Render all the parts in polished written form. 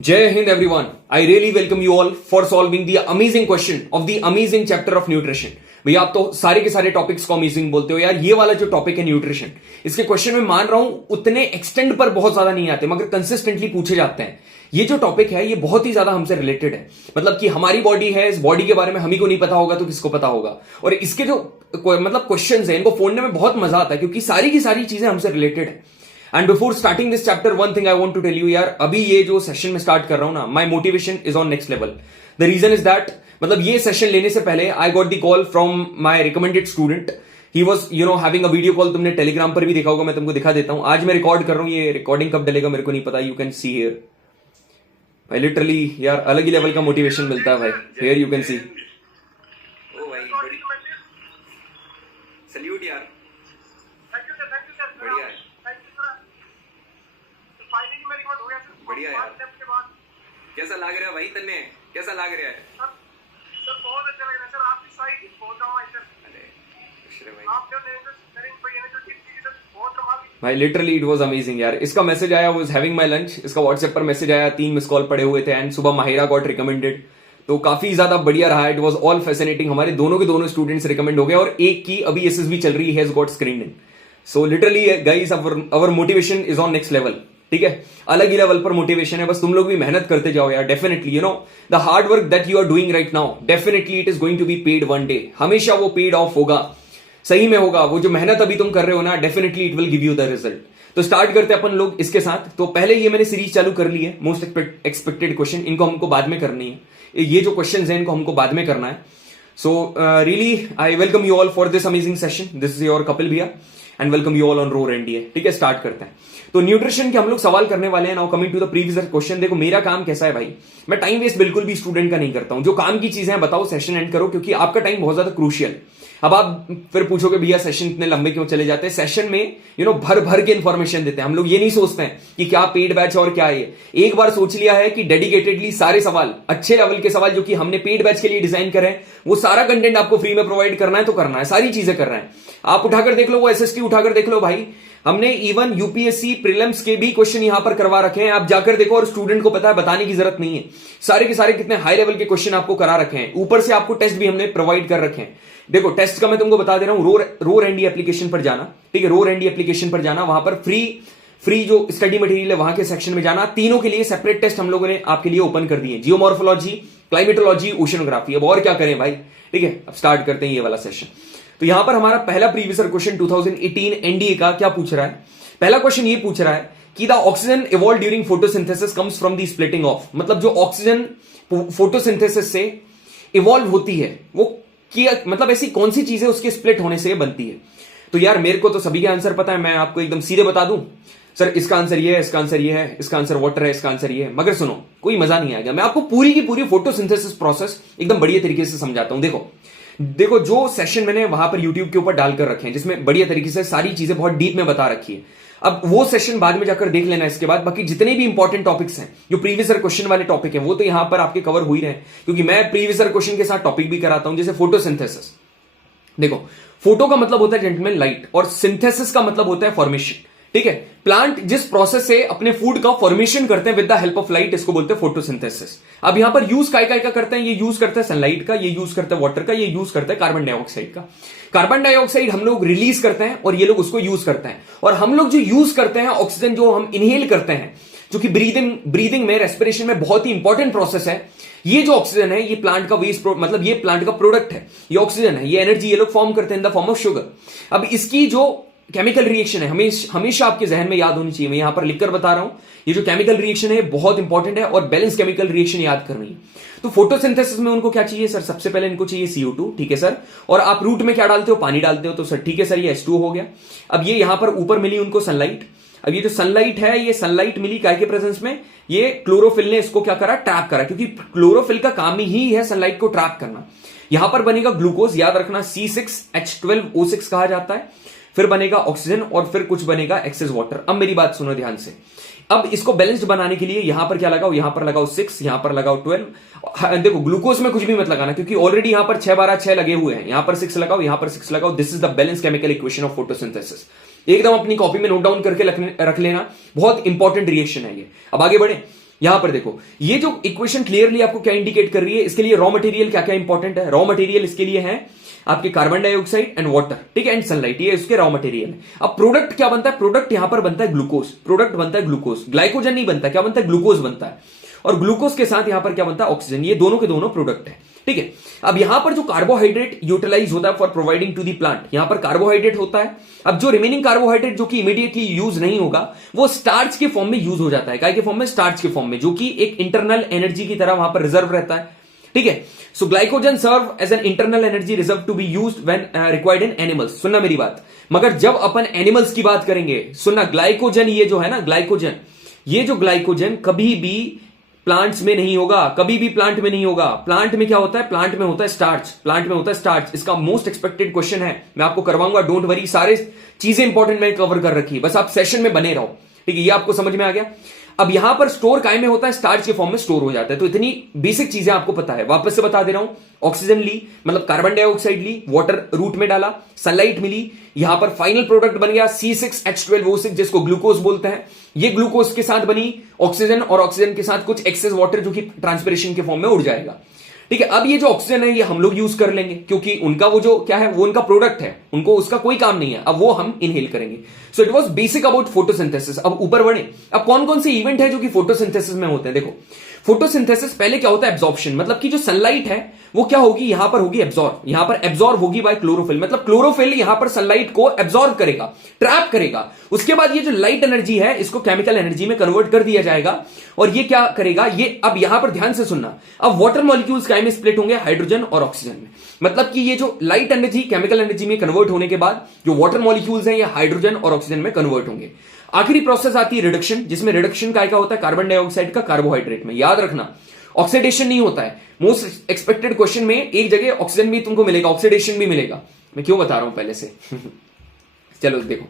Jai Hind everyone. I really welcome you all for solving the amazing question of the amazing chapter of nutrition. भैया आप तो सारे के सारे topics को अमेजिंग बोलते हो यार, ये वाला जो टॉपिक है न्यूट्रिशन, इसके क्वेश्चन में मान रहा हूं उतने एक्सटेंड पर बहुत ज्यादा नहीं आते मगर कंसिस्टेंटली पूछे जाते हैं। ये जो टॉपिक है ये बहुत ही ज्यादा हमसे रिलेटेड है, मतलब कि हमारी बॉडी है, इस बॉडी के बारे में हम ही को नहीं पता होगा तो किसको पता होगा। और इसके जो मतलब क्वेश्चंस है इनको फोड़ने में बहुत मजा आता है क्योंकि सारी की सारी चीजें हमसे रिलेटेड है। And before starting this chapter one thing I want to tell you यार, अभी ये जो सेशन में स्टार्ट कर रहा हूं ना, my motivation is on next level. The reason is that, मतलब ये सेशन लेने से पहले I got the call from my recommended student. He was having a video call, तुमने टेलीग्राम पर भी देखा होगा, मैं तुमको दिखा देता हूं। आज मैं रिकॉर्ड कर रहा हूं, ये रिकॉर्डिंग कब डलेगा मेरे को नहीं पता। यू कैन सी हियर भाई, लिटरली यार अलग ही लेवल का मोटिवेशन मिलता है भाई। Here you can see. ओ भाई सल्यूट यार, बढ़िया है, बढ़िया यार। कैसा लग रहा है भाई तन्ने, कैसा लग रहा है? सर बहुत अच्छा लग रहा है सर, आपकी साइड पहुंचा हुआ है सर। अरे शुक्र भाई, आप जो नरेंद्र भाई ने जो टिप दी सर बहुत कमाल की भाई लिटरली इट वाज अमेजिंग यार। इसका मैसेज आया, वाज हैविंग माय लंच, इसका व्हाट्सएप पर मैसेज आया, 3 मिस कॉल पड़े हुए थे एंड सुबह माहिरा गॉट रिकमेंडेड, तो काफी ज्यादा बढ़िया रहा। इट वाज ऑल फैसिनेटिंग, हमारे दोनों के दोनों स्टूडेंट्स रिकमेंड हो गए और एक की अभी एसएसबी चल रही है, has got screened in. So literally guys our motivation is on next level, ठीक है, अलग ही लेवल पर मोटिवेशन है। बस तुम लोग भी मेहनत करते जाओ यार। Definitely the hard work that you are doing right now, definitely it is going to be paid one day. हमेशा वो पेड ऑफ होगा, सही में होगा। वो जो मेहनत अभी तुम कर रहे हो ना, definitely it will give you the result. तो स्टार्ट करते हैं अपन लोग इसके साथ। तो पहले ये मैंने सीरीज चालू कर ली है, मोस्ट एक्सपेक्टेड क्वेश्चन, इनको हमको बाद में करनी है। ये जो क्वेश्चन है इनको हमको बाद में करना है। So really I welcome you all for this amazing session. This is your Kapil भैया and welcome you all on Roar NDA. ठीक है, स्टार्ट करते हैं। तो न्यूट्रिशन के हम लोग सवाल करने वाले हैं। Now coming to the previous question. देखो मेरा काम कैसा है भाई, मैं टाइम वेस्ट बिल्कुल भी स्टूडेंट का नहीं करता हूं। जो काम की चीजें हैं बताओ, सेशन एंड करो, क्योंकि आपका टाइम बहुत ज्यादा क्रूशियल। अब आप फिर पूछोगे भैया सेशन इतने लंबे क्यों चले जाते हैं? सेशन में भर भर के इंफॉर्मेशन देते हैं हम लोग। ये नहीं सोचते हैं कि क्या पेड बैच और क्या है। एक बार सोच लिया है कि डेडिकेटेडली सारे सवाल, अच्छे लेवल के सवाल जो कि हमने पेड बैच के लिए डिजाइन करे हैं, वो सारा कंटेंट आपको फ्री में प्रोवाइड करना है तो करना है, सारी चीजें कर रहे हैं। आप उठाकर देख लो, वो एसएसटी उठाकर देख लो भाई, हमने इवन यूपीएससी प्रीलिम्स के भी क्वेश्चन यहां पर करवा रखे हैं। आप जाकर देखो, और स्टूडेंट को पता है, बताने की जरूरत नहीं है। सारे के सारे कितने हाई लेवल के क्वेश्चन आपको करा रखे हैं। ऊपर से आपको टेस्ट भी हमने प्रोवाइड कर रखे हैं। देखो टेस्ट का मैं तुमको बता दे रहा हूं, रोर एनडी एप्लीकेशन पर जाना, ठीक है, रोर एनडी एप्लीकेशन पर जाना, वहां पर फ्री जो स्टडी मटेरियल है वहां के सेक्शन में जाना। तीनों के लिए सेपरेट टेस्ट हम लोगों ने आपके लिए ओपन कर दिए, जियोमॉर्फोलॉजी, क्लाइमेटोलॉजी, ओशनोग्राफी। अब और क्या करें भाई, ठीक है, अब स्टार्ट करते हैं ये वाला सेशन। तो यहां पर हमारा पहला प्रीवियस क्वेश्चन 2018 एनडीए का क्या पूछ रहा है? पहला क्वेश्चन ये पूछ रहा है कि the oxygen evolve during photosynthesis comes from the splitting of, मतलब जो ऑक्सीजन फोटोसिंथेसिस से इवॉल्व होती है वो मतलब ऐसी कौन सी चीज है उसके स्प्लिट होने से बनती है। तो यार मेरे को तो सभी के आंसर पता है, मैं आपको एकदम सीधे बता दूं सर इसका आंसर ये है, इसका आंसर ये है, इसका आंसर वाटर है, इसका आंसर ये है। मगर सुनो, कोई मजा नहीं आएगा। मैं आपको पूरी की पूरी फोटोसिंथेसिस प्रोसेस एकदम बढ़िया तरीके से समझाता हूं। देखो जो सेशन मैंने वहां पर यूट्यूब के ऊपर डालकर रखे हैं, जिसमें बढ़िया तरीके से सारी चीजें बहुत डीप में बता रखी है। अब वो सेशन बाद में जाकर देख लेना। इसके बाद बाकी जितने भी इंपॉर्टेंट टॉपिक्स हैं, जो प्रीवियस क्वेश्चन वाले टॉपिक हैं, वो तो यहां पर आपके कवर हो ही रहे हैं, क्योंकि मैं प्रीवियस क्वेश्चन के साथ टॉपिक भी कराता हूं, जैसे फोटोसिंथेसिस। देखो फोटो का मतलब होता है जेंटलमैन लाइट, और सिंथेसिस का मतलब होता है फॉर्मेशन, ठीक है। प्लांट जिस प्रोसेस से अपने फूड का फॉर्मेशन करते हैं with the help of light, इसको बोलते हैं फोटोसिंथेसिस। अब यहां पर यूज काय का करते हैं? ये यूज करते हैं सनलाइट का, ये यूज करते हैं वाटर का, ये यूज करते हैं कार्बन डाइऑक्साइड का। कार्बन डाइऑक्साइड हम लोग रिलीज करते हैं और ये लोग उसको यूज करते हैं। और हम लोग जो यूज करते हैं ऑक्सीजन, जो हम इनहेल करते हैं, जो कि ब्रीदिंग में, रेस्पिरेशन में बहुत ही इंपॉर्टेंट प्रोसेस है। ये जो ऑक्सीजन है, ये प्लांट का वेस्ट, मतलब ये प्लांट का प्रोडक्ट है, ये ऑक्सीजन है, ये एनर्जी ये लोग फॉर्म करते हैं in the form of sugar. अब इसकी जो केमिकल रिएक्शन है हमेशा आपके जहन में याद होनी चाहिए, मैं यहां पर लिखकर बता रहा हूं। ये जो केमिकल रिएक्शन है बहुत इंपॉर्टेंट है, और बैलेंस केमिकल रिएक्शन याद करनी है। तो फोटोसिंथेसिस में उनको क्या चाहिए सर? सबसे पहले इनको चाहिए CO2, ठीक है सर। और आप रूट में क्या डालते हो? पानी डालते हो, तो सर ठीक है सर, ये H2O हो गया। अब ये यहां पर ऊपर मिली उनको सनलाइट। अब ये जो सनलाइट है, ये सनलाइट मिली काय के प्रेजेंस में? ये क्लोरोफिल ने इसको क्या करा? ट्रैप करा, क्योंकि क्लोरोफिल का काम ही है सनलाइट को ट्रैप करना। यहां पर बनेगा ग्लूकोज, याद रखना C6H12O6 कहा जाता है। फिर बनेगा ऑक्सीजन और फिर कुछ बनेगा एक्सेस वाटर। अब मेरी बात सुनो ध्यान से। अब इसको बैलेंस्ड बनाने के लिए यहां पर क्या लगाओ? यहां पर लगाओ 6, यहां पर लगाओ 12। देखो ग्लूकोज में कुछ भी मत लगाना, क्योंकि ऑलरेडी यहां पर 6 12 6 लगे हुए हैं। यहां पर 6 लगाओ, यहां पर 6 लगाओ। This is the balance chemical equation of photosynthesis. एकदम अपनी कॉपी में नोट डाउन करके रख लेना, बहुत इंपॉर्टेंट रिएक्शन है ये। अब आगे बढ़े यहां पर देखो, ये जो इक्वेशन क्लियरली आपको क्या इंडिकेट कर रही है, इसके लिए रॉ मटेरियल क्या क्या इंपॉर्टेंट है। रॉ मटेरियल इसके लिए है आपके कार्बन डाइऑक्साइड एंड वाटर, ठीक है, एंड सनलाइट, ये उसके रॉ मटेरियल है। अब प्रोडक्ट क्या बनता है, प्रोडक्ट यहां पर बनता है ग्लूकोज, प्रोडक्ट बनता है ग्लूकोज, ग्लाइकोजन नहीं बनता, क्या बनता है, ग्लूकोज बनता है। और ग्लूकोज के साथ यहां पर क्या बनता है, ऑक्सीजन, ये दोनों के दोनों प्रोडक्ट है, ठीक है। अब यहां पर जो कार्बोहाइड्रेट यूटिलाइज होता है for providing to the plant, यहां पर कार्बोहाइड्रेट होता है। अब जो रिमेनिंग कार्बोहाइड्रेट जो कि इमीडिएटली यूज नहीं होगा, वो स्टार्च के फॉर्म में यूज हो जाता है, काय के फॉर्म में, स्टार्च के फॉर्म में, जो कि एक इंटरनल एनर्जी की तरह वहां पर रिजर्व रहता है, ठीक है। So glycogen serve as an internal energy reserve to be used when required in animals. सुनना मेरी बात, मगर जब अपन एनिमल्स की बात करेंगे, सुनना, ग्लाइकोजन ये जो है ना, ग्लाइकोजन, ये जो ग्लाइकोजन कभी भी प्लांट्स में नहीं होगा, कभी भी प्लांट में नहीं होगा। प्लांट में क्या होता है, प्लांट में होता है स्टार्च, प्लांट में होता है स्टार्च। इसका मोस्ट एक्सपेक्टेड क्वेश्चन है, मैं आपको करवाऊंगा, डोंट वरी, सारे चीजें इंपॉर्टेंट मैंने कवर कर रखी है, बस आप सेशन में बने रहो, ठीक है। ये आपको समझ में आ गया। अब यहां पर स्टोर काय में होता है, स्टार्च के फॉर्म में स्टोर हो जाता है। तो इतनी बेसिक चीजें आपको पता है, वापस से बता दे रहा हूं। ऑक्सीजन ली, मतलब कार्बन डाइऑक्साइड ली, वाटर रूट में डाला, सनलाइट मिली, यहां पर फाइनल प्रोडक्ट बन गया C6H12O6, जिसको ग्लूकोज बोलते हैं। ये ग्लूकोज के साथ बनी ऑक्सीजन, और ऑक्सीजन के साथ कुछ एक्सेस वाटर जो कि ट्रांसपिरेशन के फॉर्म में उड़ जाएगा, ठीक है। अब ये जो ऑक्सीजन है ये हम लोग यूज कर लेंगे, क्योंकि उनका वो जो क्या है, वो उनका प्रोडक्ट है, उनको उसका कोई काम नहीं है, अब वो हम इनहेल करेंगे। So it was basic about photosynthesis. अब ऊपर बढ़े, अब कौन कौन से इवेंट है जो कि फोटोसिंथेसिस में होते हैं। देखो, फोटोसिंथेसिस पहले क्या होता है, एब्जॉर्प्शन, मतलब कि जो सनलाइट है वो क्या होगी, यहां पर होगी एब्जॉर्ब, यहां पर एब्जॉर्ब होगी बाय क्लोरोफिल, मतलब क्लोरोफिल यहां पर सनलाइट को एब्जॉर्ब करेगा, ट्रैप करेगा। उसके बाद ये जो लाइट एनर्जी है इसको केमिकल एनर्जी में कन्वर्ट कर दिया जाएगा, और ये क्या करेगा, ये अब यहां पर ध्यान से सुनना, अब वाटर मॉलिक्यूल्स काय में स्प्लिट होंगे, हाइड्रोजन और ऑक्सीजन में। मतलब कि ये जो लाइट एनर्जी केमिकल एनर्जी में कन्वर्ट होने के बाद जो वाटर मॉलिक्यूल्स हैं ये हाइड्रोजन और ऑक्सीजन में कन्वर्ट होंगे। आखिरी प्रोसेस आती है रिडक्शन, जिसमें रिडक्शन काय का होता है, कार्बन डाइऑक्साइड का कार्बोहाइड्रेट में। याद रखना, ऑक्सीडेशन नहीं होता है। मोस्ट एक्सपेक्टेड क्वेश्चन में एक जगह ऑक्सीजन भी तुमको मिलेगा, ऑक्सीडेशन भी मिलेगा। मैं क्यों बता रहा हूं पहले से चलो देखो,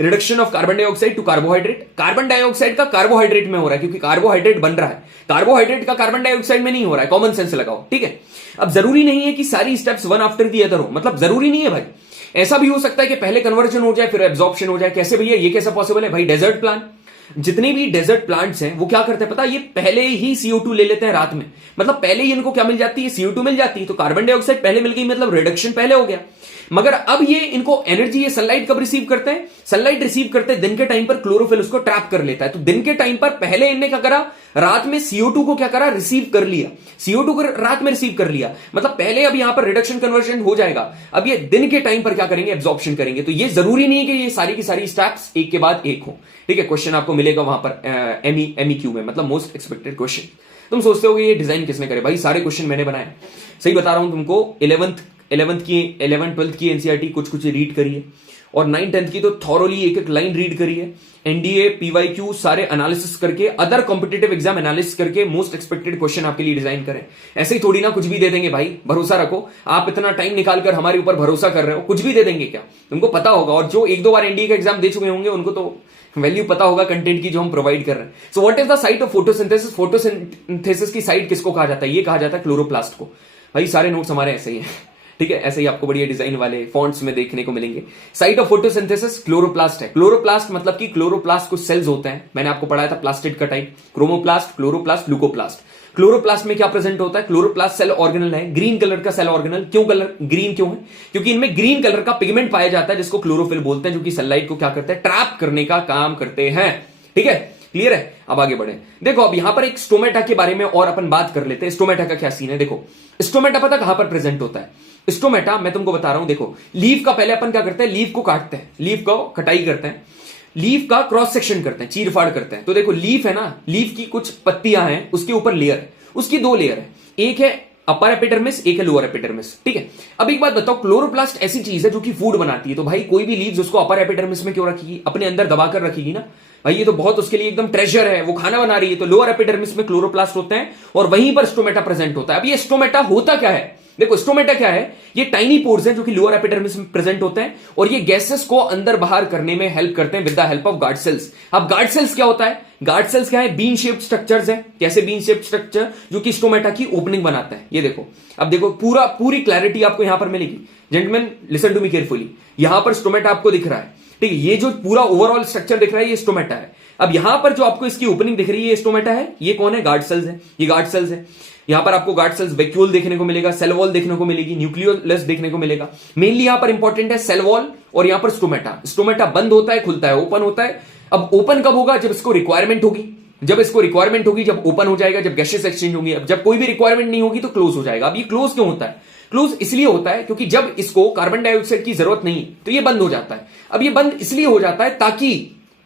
reduction of carbon dioxide to carbohydrate, carbon dioxide का कार्बोहाइड्रेट में हो रहा है, क्योंकि कार्बोहाइड्रेट बन रहा है, कार्बोहाइड्रेट का कार्बन डाइऑक्साइड में नहीं हो रहा है। कॉमन सेंस लगाओ, ठीक है। अब जरूरी नहीं है कि सारी steps one after the other हो, मतलब जरूरी नहीं है भाई, ऐसा भी हो सकता है कि पहले कन्वर्जन हो जाए फिर एब्जॉर्प्शन हो जाए। कैसे भैया, ये कैसा पॉसिबल है भाई, डेजर्ट प्लांट, जितने भी डेजर्ट प्लांट्स हैं वो क्या करते हैं पता, ये पहले ही CO2 ले लेते हैं रात में, मतलब पहले ही इनको क्या मिल जाती है, CO2 मिल जाती है। तो कार्बन डाइऑक्साइड पहले मिल गई, मतलब रिडक्शन पहले हो गया। मगर अब ये इनको एनर्जी, ये सनलाइट कब रिसीव करते हैं, सनलाइट रिसीव करते हैं दिन के टाइम पर, क्लोरोफिल उसको ट्रैप कर लेता है। तो दिन के टाइम पर पहले इनने क्या करा, रात में CO2 को क्या करा, रिसीव कर लिया, CO2 को रात में रिसीव कर लिया, मतलब पहले अब यहां पर रिडक्शन कन्वर्जन हो जाएगा। अब ये दिन के टाइम पर क्या करेंगे, एब्जॉर्प्शन करेंगे। तो ये जरूरी नहीं है कि ये सारी की सारी स्टेप्स एक के बाद एक हो, ठीक है। क्वेश्चन आपको मिलेगा वहां पर MEQ में, मतलब मोस्ट एक्सपेक्टेड क्वेश्चन। तुम सोचते हो ये डिजाइन किसने करे, भाई सारे क्वेश्चन मैंने बनाए, सही बता रहा हूं तुमको। 11th की 11 12th की NCERT कुछ कुछ रीड करिए, और 9 10th की तो थॉरोली एक एक लाइन रीड करिए। NDA PYQ सारे एनालिसिस करके, अदर कॉम्पिटिटिव एग्जाम एनालिसिस करके मोस्ट एक्सपेक्टेड क्वेश्चन आपके लिए डिजाइन करें। ऐसे ही थोड़ी ना कुछ भी दे देंगे भाई, भरोसा रखो। आप इतना टाइम निकालकर हमारे ऊपर भरोसा कर रहे हो, कुछ भी दे देंगे क्या, तुमको पता होगा। और जो एक दो बार NDA का एग्जाम दे चुके होंगे उनको तो वैल्यू पता होगा कंटेंट की जो हम प्रोवाइड कर रहे हैं। So what is the site of photosynthesis, photosynthesis की साइट किसको कहा जाता है, ये कहा जाता है क्लोरोप्लास्ट को। भाई सारे नोट्स हमारे ऐसे ही हैं, ठीक है, ऐसे ही आपको बढ़िया डिजाइन वाले फॉन्ट्स में देखने को मिलेंगे। साइट ऑफ फोटोसिंथेसिस क्लोरोप्लास्ट है। क्लोरोप्लास्ट मतलब कि क्लोरोप्लास्ट कुछ सेल्स होते हैं, मैंने आपको पढ़ाया था प्लास्टिड का type, chromoplast, chloroplast, leucoplast. Chloroplast में क्या प्रेजेंट होता है, क्लोरोप्लास्ट सेल ऑर्गेनल है, ग्रीन कलर का सेल ऑर्गेनल। क्यों कलर ग्रीन क्यों है, क्योंकि इनमें ग्रीन कलर का पिगमेंट पाया जाता है जिसको क्लोरोफिल बोलते हैं, जो कि सनलाइट को क्या करते हैं, ट्रैप करने का काम करते हैं, ठीक है, क्लियर है। अब आगे बढ़े, देखो अब यहां पर एक स्टोमेटा के बारे में और अपन बात कर लेते हैं। स्टोमेटा का क्या सीन है, देखो स्टोमेटा पता कहां पर प्रेजेंट होता है, स्टोमेटा मैं तुमको बता रहा हूं। देखो लीफ का पहले अपन क्या करते हैं, लीफ को काटते हैं, लीफ को कटाई करते हैं, लीफ का क्रॉस सेक्शन करते हैं, चीर फाड़ करते हैं। तो देखो लीफ है ना, लीफ की कुछ पत्तियां हैं, उसके ऊपर लेयर है, उसकी दो लेयर है, एक है अपर एपिडर्मिस, एक है लोअर एपिडर्मिस, ठीक है। अब एक बात बताओ, क्लोरोप्लास्ट ऐसी चीज है जो कि फूड बनाती है, तो भाई कोई भी लीव्स उसको अपर एपिडर्मिस में क्यों रखेगी, अपने अंदर दबाकर रखेगी ना भाई, ये तो बहुत उसके लिए एकदम ट्रेजर है, वो खाना बना रही है। तो लोअर एपिडर्मिस में क्लोरोप्लास्ट होते हैं और वहीं पर स्टोमेटा प्रेजेंट होता है। अब ये स्टोमेटा होता क्या है, देखो स्टोमेटा क्या है, ये टाइनी पोर्स हैं जो कि लोअर एपिडर्मिस में प्रेजेंट होते हैं, और ये गैसेस को अंदर बाहर करने में हेल्प करते हैं with the help of guard cells. अब गार्ड सेल्स क्या होता है, गार्ड सेल्स क्या है, बीन शेप्ड स्ट्रक्चर्स है। कैसे बीन शेप्ड स्ट्रक्चर, जो कि स्टोमेटा की ओपनिंग बनाता है। ये देखो, अब देखो पूरी क्लैरिटी आपको यहां पर मिलेगी। Gentleman listen to me carefully, यहां पर स्टोमेटा आपको दिख रहा है, ठीक है, ये जो पूरा ओवरऑल स्ट्रक्चर दिख रहा है ये स्टोमेटा है। अब यहां पर जो आपको इसकी ओपनिंग दिख रही है स्टोमेटा है, ये कौन है? गार्ड सेल्स है, ये गार्ड सेल्स है। यहां पर आपको गार्ड सेल्स वैक्यूल देखने को मिलेगा, सेल वॉल देखने को मिलेगी, न्यूक्लियोलस देखने को मिलेगा। मेनली यहां पर इंपॉर्टेंट है सेल वॉल और यहां पर स्टोमेटा। स्टोमेटा बंद होता है, खुलता है, ओपन होता है। अब ओपन कब होगा? जब इसको रिक्वायरमेंट होगी, जब इसको रिक्वायरमेंट होगी, जब ओपन हो जाएगा, जब गैसेस एक्सचेंज होंगी। अब जब कोई भी रिक्वायरमेंट नहीं होगी तो क्लोज हो जाएगा। अब ये क्लोज क्यों होता है? क्लोज इसलिए होता है क्योंकि जब इसको कार्बन डाइऑक्साइड की जरूरत नहीं तो ये बंद हो जाता है। अब ये बंद इसलिए हो जाता है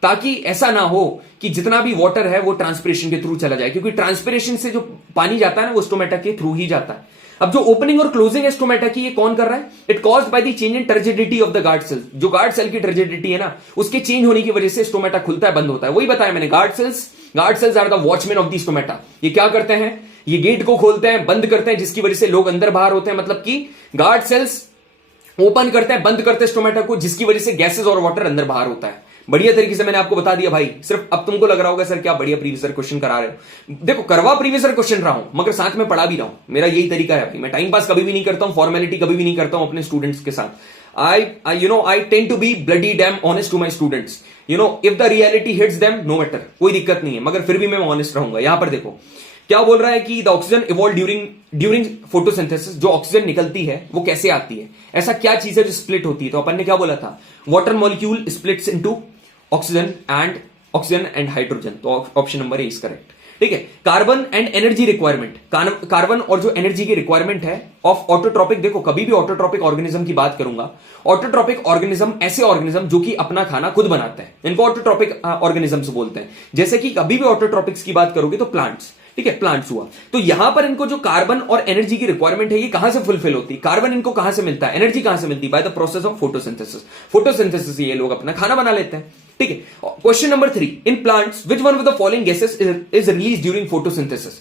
ताकि ऐसा ना हो कि जितना भी वाटर है वो ट्रांसपिरेशन के थ्रू चला जाए, क्योंकि ट्रांसपिरेशन से जो पानी जाता है ना वो स्टोमेटा के थ्रू ही जाता है। अब जो ओपनिंग और क्लोजिंग है स्टोमेटा की, ये कौन कर रहा है? It caused by the change in turgidity of the guard cells. जो गार्ड सेल की टर्जिडिटी है ना, उसके चेंज होने की वजह से स्टोमेटा खुलता है, बंद होता है। वही बताया मैंने, guard cells are the watchman of the stomata. ये क्या करते हैं? ये गेट को खोलते हैं, बंद करते हैं, जिसकी वजह से लोग अंदर बाहर होते हैं। मतलब कि गार्ड सेल्स ओपन करते हैं, बंद करते हैं स्टोमेटा को, जिसकी वजह से गैसेस और वाटर अंदर बाहर होता है। बढ़िया तरीके से मैंने आपको बता दिया भाई। सिर्फ अब तुमको लग रहा होगा सर क्या बढ़िया प्रीवियस ईयर क्वेश्चन करा रहे हो। देखो, करवा प्रीवियस ईयर क्वेश्चन रहा हूं मगर साथ में पढ़ा भी रहा हूं। मेरा यही तरीका है भाई। मैं टाइम पास कभी भी नहीं करता हूं, फॉर्मेलिटी कभी भी नहीं करता हूं अपने स्टूडेंट्स के साथ। I tend to be bloody damn honest to my students. If the reality hits them, no matter, कोई दिक्कत नहीं है, मगर फिर भी मैं ऑनेस्ट रहूंगा। यहां पर देखो क्या बोल रहा है कि the oxygen evolve during photosynthesis. जो ऑक्सीजन निकलती है वो कैसे आती है? ऐसा क्या चीज है जो स्प्लिट होती है? तो अपन ने क्या बोला था? Water molecule splits into oxygen and hydrogen. तो option number A is correct. ठीक है। Carbon and energy requirement, carbon और जो एनर्जी की रिक्वायरमेंट है ऑफ ऑटोट्रॉपिक। देखो, कभी भी ऑटोट्रॉपिक ऑर्गेनिज्म की बात करूंगा, ऑटोट्रॉपिक ऑर्गेनिज्म ऐसे ऑर्गेनिज्म जो कि अपना खाना खुद बनाते हैं, इनको ऑटोट्रॉपिक ऑर्गेनिजम्स बोलते हैं। जैसे कि कभी भी ऑटोट्रॉपिक्स की बात करोगे तो प्लांट्स, ठीक है, प्लांट्स हुआ। तो यहां पर इनको जो कार्बन और एनर्जी की रिक्वायरमेंट है ये कहां से फुलफिल होती है? कार्बन इनको कहां से मिलता है? एनर्जी कहां से मिलती है? By the process of photosynthesis. Photosynthesis ये लोग अपना खाना बना लेते हैं। ठीक है। Question number 3, in plants which one of the following gases is release during photosynthesis.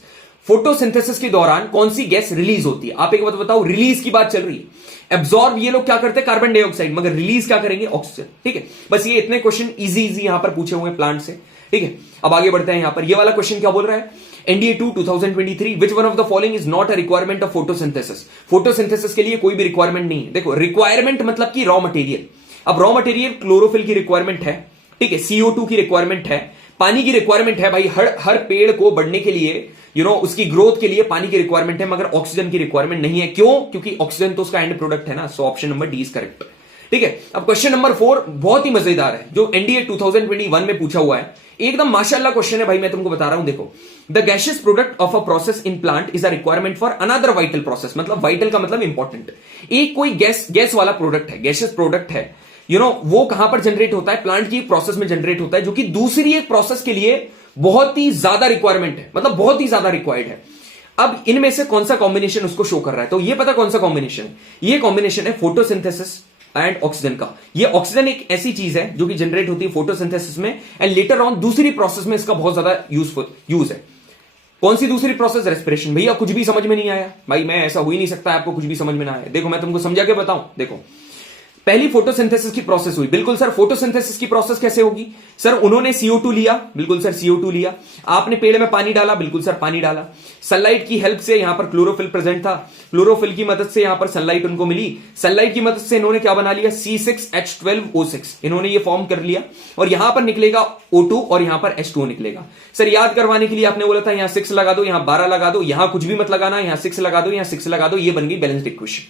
Photosynthesis के दौरान कौन सी गैस रिलीज होती है? आप एक बात बताओ, रिलीज की बात चल रही है। एब्जॉर्ब ये लोग क्या करते हैं? कार्बन डाइऑक्साइड, मगर रिलीज क्या करेंगे? ऑक्सीजन। ठीक है। बस ये इतने क्वेश्चन इजी यहां पर पूछे हुए प्लांट से। ठीक है। अब आगे बढ़ते हैं। यहां पर ये वाला क्वेश्चन क्या बोल रहा है? NDA 2 2023, which one of the following is not a requirement of photosynthesis? Photosynthesis के लिए कोई भी रिक्वायरमेंट नहीं है। देखो, रिक्वायरमेंट मतलब कि रॉ मटेरियल। अब रॉ मटेरियल क्लोरोफिल की रिक्वायरमेंट है, ठीक है, CO2 की रिक्वायरमेंट है, पानी की रिक्वायरमेंट है भाई। हर पेड़ को बढ़ने के लिए उसकी ग्रोथ के लिए पानी की रिक्वायरमेंट है, मगर ऑक्सीजन की रिक्वायरमेंट नहीं है। क्यों? क्योंकि ऑक्सीजन तो उसका एंड प्रोडक्ट है ना। सो option number D is correct. ठीक है। अब क्वेश्चन नंबर 4 बहुत ही मजेदार है, जो NDA 2021 में पूछा हुआ है। एकदम माशाल्लाह क्वेश्चन है भाई, मैं तुमको बता रहा हूं। देखो, the gaseous product of a process in plant is a requirement for another vital process. मतलब वाइटल का मतलब इंपॉर्टेंट। एक कोई गैस वाला प्रोडक्ट है, गैशियस प्रोडक्ट है, वो कहां पर जनरेट होता है? प्लांट की प्रोसेस में जनरेट होता है, जो कि दूसरी एक प्रोसेस के लिए बहुत ही ज्यादा रिक्वायरमेंट है, मतलब बहुत ही ज्यादा रिक्वायर्ड है। अब इनमें से कौन सा कॉम्बिनेशन उसको शो कर रहा है? तो ये पता कौन सा कॉम्बिनेशन है? ये कॉम्बिनेशन है फोटोसिंथेसिस एंड ऑक्सीजन का। ये ऑक्सीजन एक ऐसी चीज है जो कि जनरेट होती है फोटोसिंथेसिस में, एंड लेटर ऑन दूसरी प्रोसेस में इसका बहुत ज्यादा यूज है। कौन सी दूसरी प्रोसेस? रेस्पिरेशन। भैया कुछ भी समझ में नहीं आया भाई, मैं ऐसा हो ही नहीं सकता आपको कुछ भी समझ में ना आया। देखो, मैं तुमको समझा के बताऊं। देखो, पहली फोटोसिंथेसिस की प्रोसेस हुई। बिल्कुल सर, फोटोसिंथेसिस की प्रोसेस कैसे होगी? सर, उन्होंने CO2 लिया। बिल्कुल सर, CO2 लिया। आपने पेड़ में पानी डाला। बिल्कुल सर, पानी डाला। सनलाइट की हेल्प से, यहां पर क्लोरोफिल प्रेजेंट था, क्लोरोफिल की मदद से यहां पर सनलाइट उनको मिली। सनलाइट की मदद से इन्होंने क्या बना लिया? C6H12O6 इन्होंने ये फॉर्म कर लिया, और यहां पर निकलेगा O2 और यहां पर H2O निकलेगा। सर, याद करवाने के लिए आपने बोला था यहां 6 लगा दो, यहां 12 लगा दो, यहां कुछ भी मत लगाना, यहां 6 लगा दो, यहां 6 लगा दो। ये बन गई बैलेंस्ड इक्वेशन।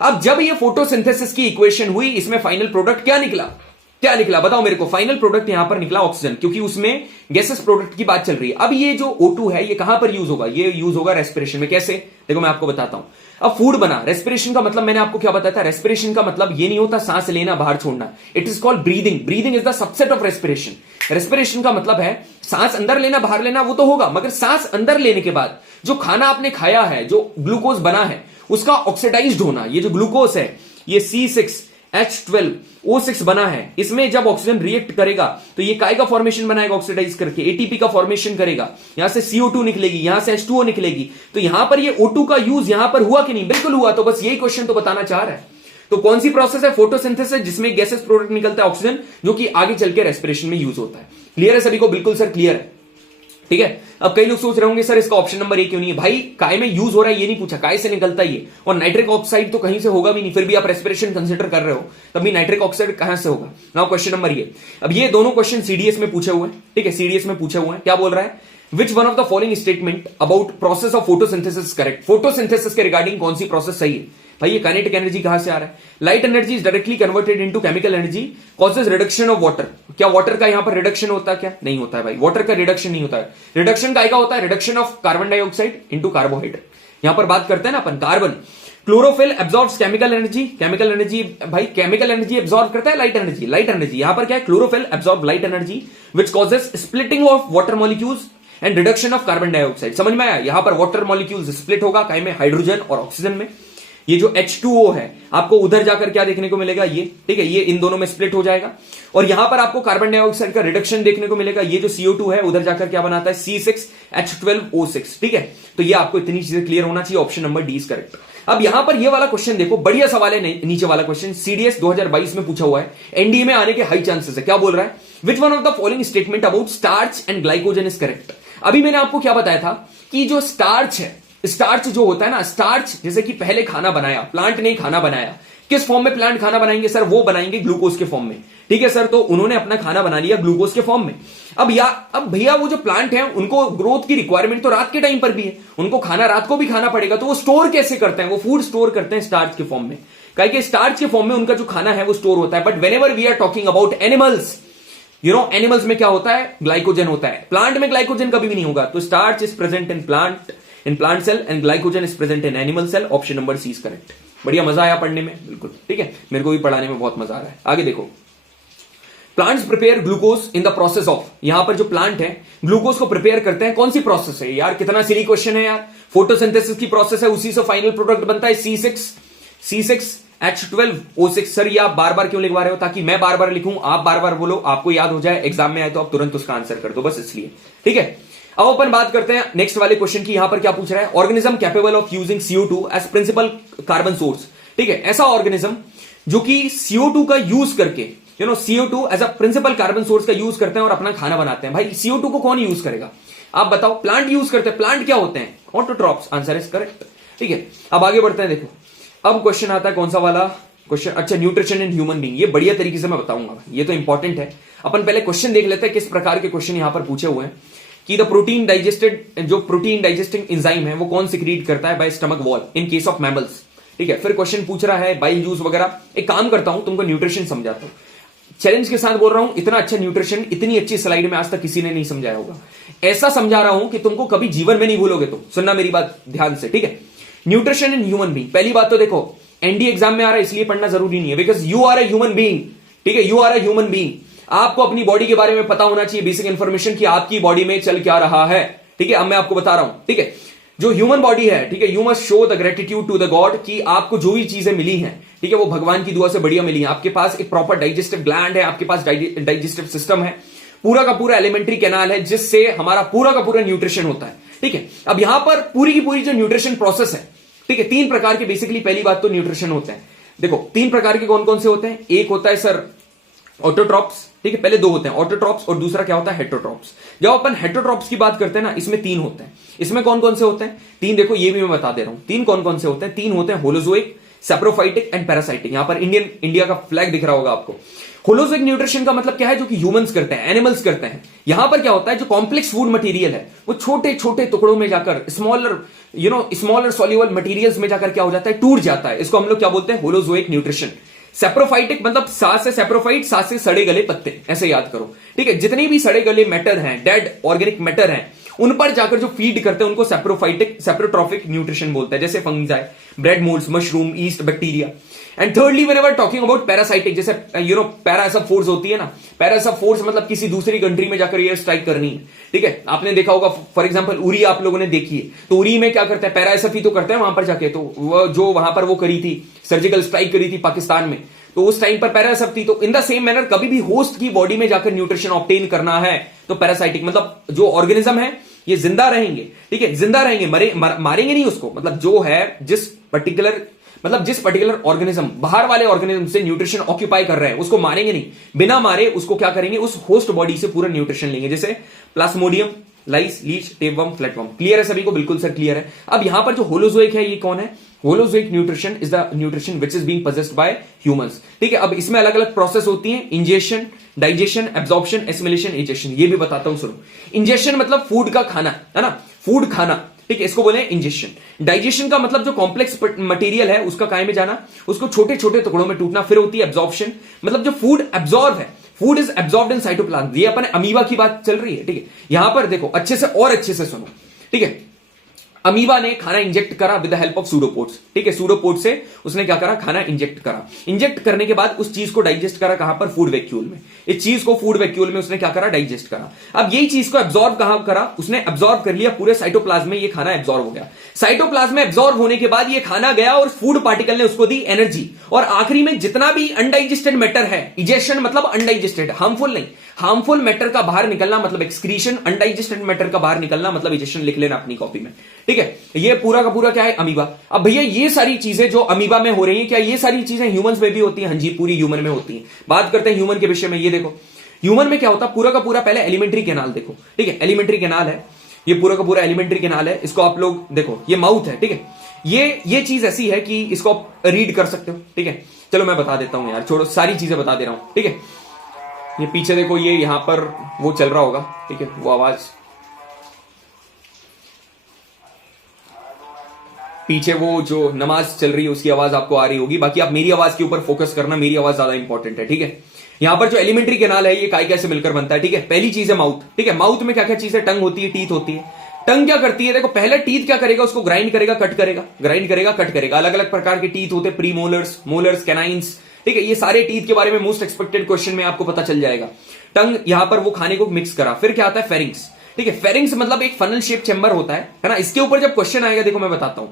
अब जब ये फोटोसिंथेसिस की इक्वेशन हुई, इसमें फाइनल प्रोडक्ट क्या निकला? क्या निकला बताओ मेरे को? फाइनल प्रोडक्ट यहां पर निकला ऑक्सीजन, क्योंकि उसमें गैसेस प्रोडक्ट की बात चल रही है। अब ये जो O2 है ये कहां पर यूज होगा? ये यूज होगा रेस्पिरेशन में। कैसे? देखो, मैं आपको बताता हूं। अब फूड बना। रेस्पिरेशन का मतलब मैंने आपको क्या बताया था? रेस्पिरेशन का मतलब ये नहीं होता सांस लेना, बाहर छोड़ना। It is called breathing. Breathing is the subset of respiration. Respiration का मतलब है सांस अंदर लेना, बाहर लेना, वो तो होगा, मगर सांस अंदर लेने के बाद जो खाना आपने खाया है, जो ग्लूकोज बना है, उसका ऑक्सीडाइज्ड होना। ये जो ग्लूकोज है, ये C6H12O6 बना है, इसमें जब ऑक्सीजन रिएक्ट करेगा तो ये काय का फॉर्मेशन बनाएगा? ऑक्सीडाइज करके ATP का फॉर्मेशन करेगा। यहां से CO2 निकलेगी, यहां से H2O निकलेगी। तो यहां पर ये O2 का यूज यहां पर हुआ कि नहीं? बिल्कुल हुआ। तो बस यही क्वेश्चन तो बताना चाह रहा है। तो कौन सी प्रोसेस है? फोटोसिंथेसिस, जिसमें गैसेस प्रोडक्ट निकलता है ऑक्सीजन, जो कि आगे चल के रेस्पिरेशन में यूज होता है। क्लियर है सभी को? बिल्कुल सर, क्लियर है। ठीक है। अब कई लोग सोच रहे होंगे सर इसका ऑप्शन नंबर ए क्यों नहीं है? भाई काय में यूज हो रहा है ये नहीं पूछा, काय से निकलता है ये, और नाइट्रिक ऑक्साइड तो कहीं से होगा भी नहीं, फिर भी आप रेस्पिरेशन कंसिडर कर रहे हो, तब भी नाइट्रिक ऑक्साइड कहां से होगा? नाउ क्वेश्चन नंबर ये, अब ये दोनों क्वेश्चन सीडीएस में पूछे हुए हैं, ठीक है, सीडीएस में पूछे हुए हैं। क्या बोल रहा है? Which one of the following statement about process of photosynthesis correct? Photosynthesis के रिगार्डिंग कौन सी प्रोसेस सही है? भाई ये काइनेटिक एनर्जी कहां से आ रहा है? Light energy is directly converted into chemical energy causes reduction of water. क्या वाटर का यहां पर रिडक्शन होता है? क्या नहीं होता है भाई, वाटर का रिडक्शन नहीं होता है। रिडक्शन का होता है reduction of carbon dioxide into carbohydrate. यहां पर बात करते हैं ना अपन carbon. Chlorophyll absorbs chemical energy, chemical energy भाई केमिकल एनर्जी एब्जॉर्ब करता है लाइट एनर्जी, लाइट एनर्जी। यहां पर क्या है? Chlorophyll absorb light energy which causes splitting of water molecules and reduction of carbon dioxide. समझ में आया? यहां पर वाटर मॉलिक्यूल्स स्प्लिट होगा काय में? हाइड्रोजन और ऑक्सीजन में। ये जो H2O है आपको उधर जाकर क्या देखने को मिलेगा? ये, ठीक है, ये इन दोनों में स्प्लिट हो जाएगा, और यहां पर आपको कार्बन डाइऑक्साइड का रिडक्शन देखने को मिलेगा। ये जो CO2 है उधर जाकर क्या बनाता है? C6H12O6, ठीक है। तो ये आपको इतनी चीजें क्लियर होना चाहिए, option number D is correct. अब यहां पर ये वाला क्वेश्चन देखो, बढ़िया सवाल है, नीचे वाला क्वेश्चन सीडीएस 2022 में पूछा हुआ है, एनडीए में आने के हाई चांसेस है। क्या बोल रहा है? Which one of the following statement about starch and glycogen is correct? अभी मैंने आपको क्या बताया था कि जो स्टार्च है, स्टार्च जो होता है ना, स्टार्च जैसे कि पहले खाना बनाया, प्लांट ने खाना बनाया, किस फॉर्म में प्लांट खाना बनाएंगे सर? वो बनाएंगे ग्लूकोज के फॉर्म में, ठीक है सर। तो उन्होंने अपना खाना बना लिया ग्लूकोज के फॉर्म में। अब भैया वो जो प्लांट है उनको ग्रोथ की रिक्वायरमेंट तो रात के टाइम पर भी है, उनको खाना रात को भी खाना पड़ेगा, तो वो स्टोर कैसे करते हैं? वो फूड स्टोर करते हैं स्टार्च के फॉर्म में, क्योंकि स्टार्च के फॉर्म में उनका जो खाना है वो स्टोर होता है। But whenever we are talking about animals, animals में क्या होता है? ग्लाइकोजन होता है। प्लांट में ग्लाइकोजन कभी भी नहीं होगा। तो starch is present in plant cell and glycogen is present in animal cell. Option number C is correct. बढ़िया, मजा आया पढ़ने में? बिल्कुल, ठीक है, मेरे को भी पढ़ाने में बहुत मजा आ रहा है। आगे देखो, plants prepare glucose in the process of, यहां पर जो प्लांट है ग्लूकोज को प्रिपेयर करते हैं, कौन सी प्रोसेस है यार? कितना सिली क्वेश्चन है यार। फोटोसिंथेसिस की प्रोसेस है, उसी से फाइनल प्रोडक्ट बनता है C6H12O6। सर ये आप बार बार क्यों लिखवा रहे हो? ताकि मैं बार बार लिखूं, आप बार बार बोलो, आपको याद हो जाए, एग्जाम में आए तो आप तुरंत उसका आंसर कर दो, बस इसलिए, ठीक है। अब अपन बात करते हैं नेक्स्ट वाले क्वेश्चन की। यहां पर क्या पूछ रहा है? Organism capable of using CO2 as principal carbon source, ठीक है। ऐसा ऑर्गेनिज्म जो कि CO2 का यूज करके, CO2 as a principal carbon source का यूज करते हैं और अपना खाना बनाते हैं। भाई CO2 को कौन यूज करेगा? आप बताओ। प्लांट यूज करते हैं। प्लांट क्या होते हैं? ऑटोट्रॉप्स। आंसर इज करेक्ट, ठीक है। अब आगे बढ़ते हैं। देखो अब क्वेश्चन आता है कौन सा वाला क्वेश्चन? अच्छा, न्यूट्रिशन इन ह्यूमन बीइंग। ये बढ़िया तरीके से मैं बताऊंगा, ये तो इंपॉर्टेंट है। अपन पहले क्वेश्चन देख लेते हैं किस प्रकार के क्वेश्चन यहां पर पूछे हुए हैं कि द प्रोटीन डाइजेस्टेड, जो प्रोटीन डाइजेस्टिंग एंजाइम है वो कौन सिक्रीट करता है by stomach wall in case of mammals, ठीक है। फिर क्वेश्चन पूछ रहा है बाइल जूस वगैरह। एक काम करता हूं, तुमको न्यूट्रिशन समझाता हूं, चैलेंज के साथ बोल रहा हूं। इतना अच्छा न्यूट्रिशन इतनी अच्छी स्लाइड में आज तक किसी ने नहीं समझाया होगा। ऐसा समझा रहा हूं कि तुमको कभी जीवन में नहीं भूलोगे। तुम सुनना मेरी बात ध्यान से, ठीक है। न्यूट्रिशन इन ह्यूमन बीइंग, पहली बात तो देखो एनडीए एग्जाम में आ रहा है इसलिए पढ़ना जरूरी नहीं है, because you are a human being, ठीक है। You are a human being. आपको अपनी बॉडी के बारे में पता होना चाहिए, बेसिक इंफॉर्मेशन कि आपकी बॉडी में चल क्या रहा है, ठीक है। अब मैं आपको बता रहा हूं, ठीक है। जो ह्यूमन बॉडी है, ठीक है, you must show the gratitude to the God कि आपको जो भी चीजें मिली हैं, ठीक है, वो भगवान की दुआ से बढ़िया मिली है। आपके पास एक प्रॉपर डाइजेस्टिव ग्लैंड है, आपके पास डाइजेस्टिव सिस्टम है, पूरा का पूरा एलिमेंट्री कैनाल है जिससे हमारा पूरा का पूरा न्यूट्रिशन होता है, ठीक है। अब यहां पर पूरी की पूरी जो न्यूट्रिशन प्रोसेस है, ठीक है, 3 प्रकार के बेसिकली पहली बात तो न्यूट्रिशन होते हैं। देखो 3 प्रकार के कौन कौन से होते हैं? एक होता है सर ऑटोट्रॉप्स, ठीक है, पहले 2 होते हैं ऑटोट्रॉप्स, और दूसरा क्या होता है? हेटरोट्रॉप्स। जब अपन हेटरोट्रॉप्स की बात करते हैं ना, इसमें 3 होते हैं। इसमें कौन कौन से होते हैं? 3 देखो, ये भी मैं बता दे रहा हूं। 3 कौन कौन से होते हैं? 3 होते हैं होलोजोइक, सैप्रोफाइटिक एंड पैरासाइटिक। यहां पर इंडिया का फ्लैग दिख रहा होगा आपको। होलोजोइक न्यूट्रिशन का मतलब क्या है? जो कि ह्यूमंस करते हैं, एनिमल्स करते हैं। यहां पर क्या होता है? जो कॉम्प्लेक्स फूड मटेरियल है वो छोटे छोटे टुकड़ों में जाकर स्मॉलर सॉल्युबल मटेरियल्स में जाकर क्या हो जाता है? टूट जाता है। इसको हम लोग क्या बोलते हैं? Holozoic nutrition. सेप्रोफाइटिक मतलब सास से सेप्रोफाइट, सास से सड़े गले पत्ते, ऐसे याद करो, ठीक है। जितने भी सड़े गले मैटर हैं, डेड ऑर्गेनिक मैटर हैं, उन पर जाकर जो फीड करते हैं उनको सेप्रोट्रॉफिक न्यूट्रिशन बोलते हैं, जैसे fungi, bread moulds, mushroom, yeast, bacteria. And thirdly whenever talking about parasitic, जैसे पैरा सब फोर्स होती है ना, पैरा सब फोर्स मतलब किसी दूसरी कंट्री में जाकर ये स्ट्राइक करनी है, ठीक है। आपने देखा होगा फॉर एग्जांपल उरी आप लोगों ने देखी है, तो उरी में क्या करता है? पैरा एसएफ ही तो करता है वहां पर जाके। तो वो जो वहां पर वो करी थी, सर्जिकल स्ट्राइक करी थी पाकिस्तान में, तो उस टाइम पर पैरा एसएफ थी। तो इन द सेम मैनर कभी भी होस्ट की बॉडी में जाकर न्यूट्रिशन ऑब्टेन करना है तो पैरासाइटिक, मतलब जो ऑर्गेनिज्म है ये जिंदा रहेंगे, ठीक है, जिंदा रहेंगे, मारेंगे नहीं उसको। मतलब जो है जिस पर्टिकुलर ऑर्गेनिज्म, बाहर वाले ऑर्गेनिज्म से न्यूट्रिशन ऑक्यूपाई कर रहे हैं, उसको मारेंगे नहीं, बिना मारे उसको क्या करेंगे? उस होस्ट बॉडी से पूरा न्यूट्रिशन लेंगे। जैसे प्लाज्मोडियम, लाइस, लीच, टेपवर्म, फ्लैटवर्म। क्लियर है सभी को? बिल्कुल सर क्लियर है। अब यहां पर जो होलोजोइक है ये कौन है? Holozoic nutrition is the nutrition which is being possessed by humans. ठीक है, अब इसमें अलग अलग प्रोसेस होती है, ingestion, digestion, absorption, assimilation, egestion. ये भी बताता हूं सुनो। इंजेशन मतलब फूड का खाना, है ना, फूड खाना, ठीक है, इसको बोले इंजेशन। डाइजेशन का मतलब जो कॉम्प्लेक्स मटेरियल है उसका काय में जाना, उसको छोटे छोटे टुकड़ों में टूटना। फिर होती है एब्जॉर्प्शन, मतलब जो फूड एब्जॉर्ब है, food is absorbed in cytoplasm. ये अपन अमीबा की बात चल रही है, ठीक है। यहां पर देखो अच्छे से और अच्छे से सुनो, ठीक है। अमीबा ने खाना इंजेक्ट करा विद द हेल्प ऑफ सूडोपोड्स, ठीक है। सूडोपोड से उसने क्या करा? खाना इंजेक्ट करा। इंजेक्ट करने के बाद उस चीज को डाइजेस्ट करा कहां पर? फूड वैक्यूल में। इस चीज को फूड वैक्यूल में उसने क्या करा? डाइजेस्ट करा। अब यही चीज को एब्जॉर्ब कहां करा? उसने एब्जॉर्ब कर लिया पूरे साइटोप्लाज्म में, ये खाना एब्जॉर्ब हो गया। साइटोप्लाज्म में एब्जॉर्ब होने के बाद ये खाना गया और फूड पार्टिकल ने उसको दी एनर्जी, और आखिरी में जितना भी अनडाइजेस्टेड मैटर है, इजेशन मतलब अनडाइजेस्टेड, हार्मफुल नहीं, हार्मफुल मैटर का बाहर निकलना मतलब एक्सक्रीशन, अनडाइजेस्टेड मैटर का बाहर निकलना मतलब इजेशन। लिख लेना अपनी कॉपी में, ठीक है। ये पूरा का पूरा क्या है? अमीबा। अब भैया ये सारी चीजें जो अमीबा में हो रही हैं, क्या ये सारी चीजें ह्यूमंस में भी होती हैं? हाँ जी, पूरी ह्यूमन में होती हैं। बात करते हैं ह्यूमन के विषय में। ये देखो ह्यूमन में क्या होता है, पूरा का पूरा पहले एलिमेंट्री कैनाल देखो, ठीक है। एलिमेंट्री कैनाल है, ये पूरा का पूरा एलिमेंट्री कैनाल है। इसको आप लोग देखो, ये माउथ है, ठीक है। ये चीज ऐसी है कि इसको आप रीड कर सकते हो, ठीक है। चलो मैं बता देता हूं यार, छोड़ो, सारी चीजें बता दे रहा हूं, ठीक है। ये पीछे देखो, ये यहां पर वो चल रहा होगा, ठीक है, वो आवाज पीछे, वो जो नमाज चल रही है उसकी आवाज आपको आ रही होगी। बाकी आप मेरी आवाज के ऊपर फोकस करना, मेरी आवाज ज्यादा इंपॉर्टेंट है, ठीक है। यहां पर जो एलिमेंट्री कैनाल है ये काय कैसे मिलकर बनता है, ठीक है। पहली चीज है माउथ, ठीक है। माउथ में क्या क्या चीज है? टंग होती है, टीथ होती है। टंग क्या करती है? देखो पहले टीथ क्या करेगा? उसको ग्राइंड करेगा, कट करेगा, ग्राइंड करेगा, कट करेगा। अलग अलग प्रकार के टीथ होते हैं, प्री मोलर्स, मोलर्स, कैनाइन्स, ठीक है। ये सारे टीथ के बारे में मोस्ट एक्सपेक्टेड क्वेश्चन में आपको पता चल जाएगा। टंग यहां पर वो खाने को मिक्स करा। फिर क्या आता है? फेरिंग्स, ठीक है। फेरिंग्स मतलब एक फनल शेप चेंबर होता है ना। इसके ऊपर जब क्वेश्चन आएगा, देखो मैं बताता हूं।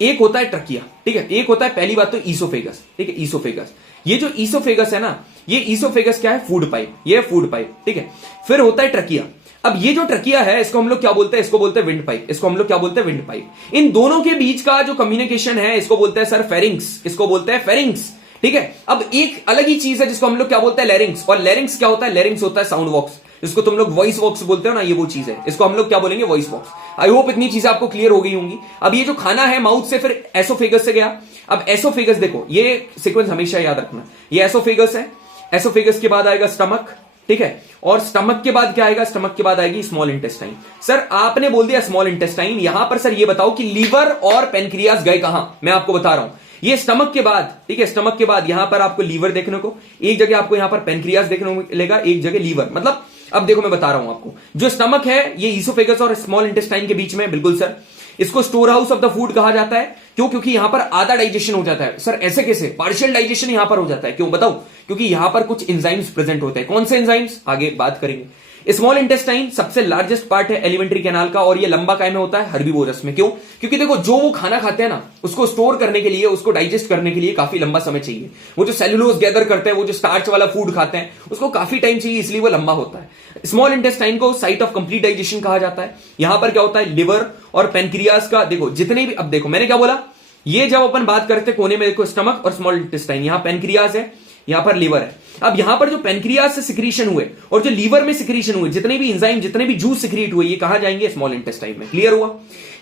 एक होता है ट्रकिया, ठीक है। एक होता है, पहली बात तो ईसोफेगस, ठीक है, ईसोफेगस। ये जो ईसोफेगस है ना, ये ईसोफेगस क्या है? फूड पाइप, ये है फूड पाइप, ठीक है। फिर होता है ट्रकिया। अब ये जो ट्रकिया है इसको हम लोग क्या बोलते हैं? इसको बोलते हैं विंड पाइप। इसको हम लोग क्या बोलते हैं? Wind pipe. इन दोनों के बीच का जो कम्युनिकेशन है इसको बोलते हैं सर फेरिंग्स, इसको बोलते हैं फेरिंग्स, ठीक है। अब एक अलग ही चीज है जिसको हम लोग क्या बोलते हैं? लैरिंग्स। और लैरिंग्स क्या होता है? लैरिंग्स होता है साउंड बॉक्स, जिसको तुम लोग वॉइस बॉक्स बोलते हो ना, ये वो चीज है। इसको हम लोग क्या बोलेंगे? Voice box. आई होप इतनी चीजें आपको क्लियर हो गई होंगी। अब ये जो खाना है माउथ से फिर एसोफेगस से गया। अब एसोफेगस देखो, ये सीक्वेंस हमेशा याद रखना, ये एसोफेगस है। एसोफेगस के बाद आएगा स्टमक, ठीक है। और स्टमक के बाद क्या आएगा? स्टमक के बाद आएगी स्मॉल इंटेस्टाइन। सर आपने बोल दिया स्मॉल इंटेस्टाइन, यहां पर सर ये बताओ कि लीवर और पेनक्रियास गए कहां? मैं आपको बता रहा हूं, ये स्टमक के बाद, ठीक है, स्टमक के बाद यहां पर आपको लीवर देखने को, एक जगह आपको यहां पर पेनक्रियास देखने को मिलेगा, एक जगह लीवर। मतलब अब देखो मैं बता रहा हूं आपको, जो स्टमक है ये ईसोफेगस और स्मॉल इंटेस्टाइन के बीच में, बिल्कुल सर। इसको store house of the food कहा जाता है। क्यों? क्योंकि यहां पर आधा डाइजेशन हो जाता है। सर ऐसे कैसे? पार्शियल डाइजेशन यहां पर हो जाता है। क्यों बताऊं? क्योंकि यहां पर कुछ एंजाइम्स प्रेजेंट होते हैं। कौन से एंजाइम्स? आगे बात करेंगे। स्मॉल इंटेस्टाइन सबसे लार्जेस्ट पार्ट है एलिमेंट्री कैनाल का, और ये लंबा काय में होता है? हर्बीवोरस में। क्यों? क्योंकि देखो जो वो खाना खाते हैं ना, उसको स्टोर करने के लिए, उसको डाइजेस्ट करने के लिए काफी लंबा समय चाहिए। वो जो सेलुलोज गैदर करते हैं, वो जो स्टार्च वाला फूड खाते हैं, उसको काफी टाइम चाहिए, इसलिए वो लंबा होता है। स्मॉल इंटेस्टाइन को साइट ऑफ कंप्लीट डाइजेशन कहा जाता है। यहां पर क्या होता है? लिवर और पेनक्रियास का, देखो जितने भी, अब देखो मैंने क्या बोला, ये जब अपन बात करते कोने में देखो स्टमक और स्मॉल इंटेस्टाइन, यहां पेनक्रियास है, यहां पर लीवर है। अब यहां पर जो पेनक्रियास से सिक्रीशन हुए और जो लीवर में सिक्रीशन हुए, जितने भी एंजाइम, जितने भी जूस सिक्रीट हुए, ये कहां जाएंगे? स्मॉल इंटेस्टाइन में। क्लियर हुआ?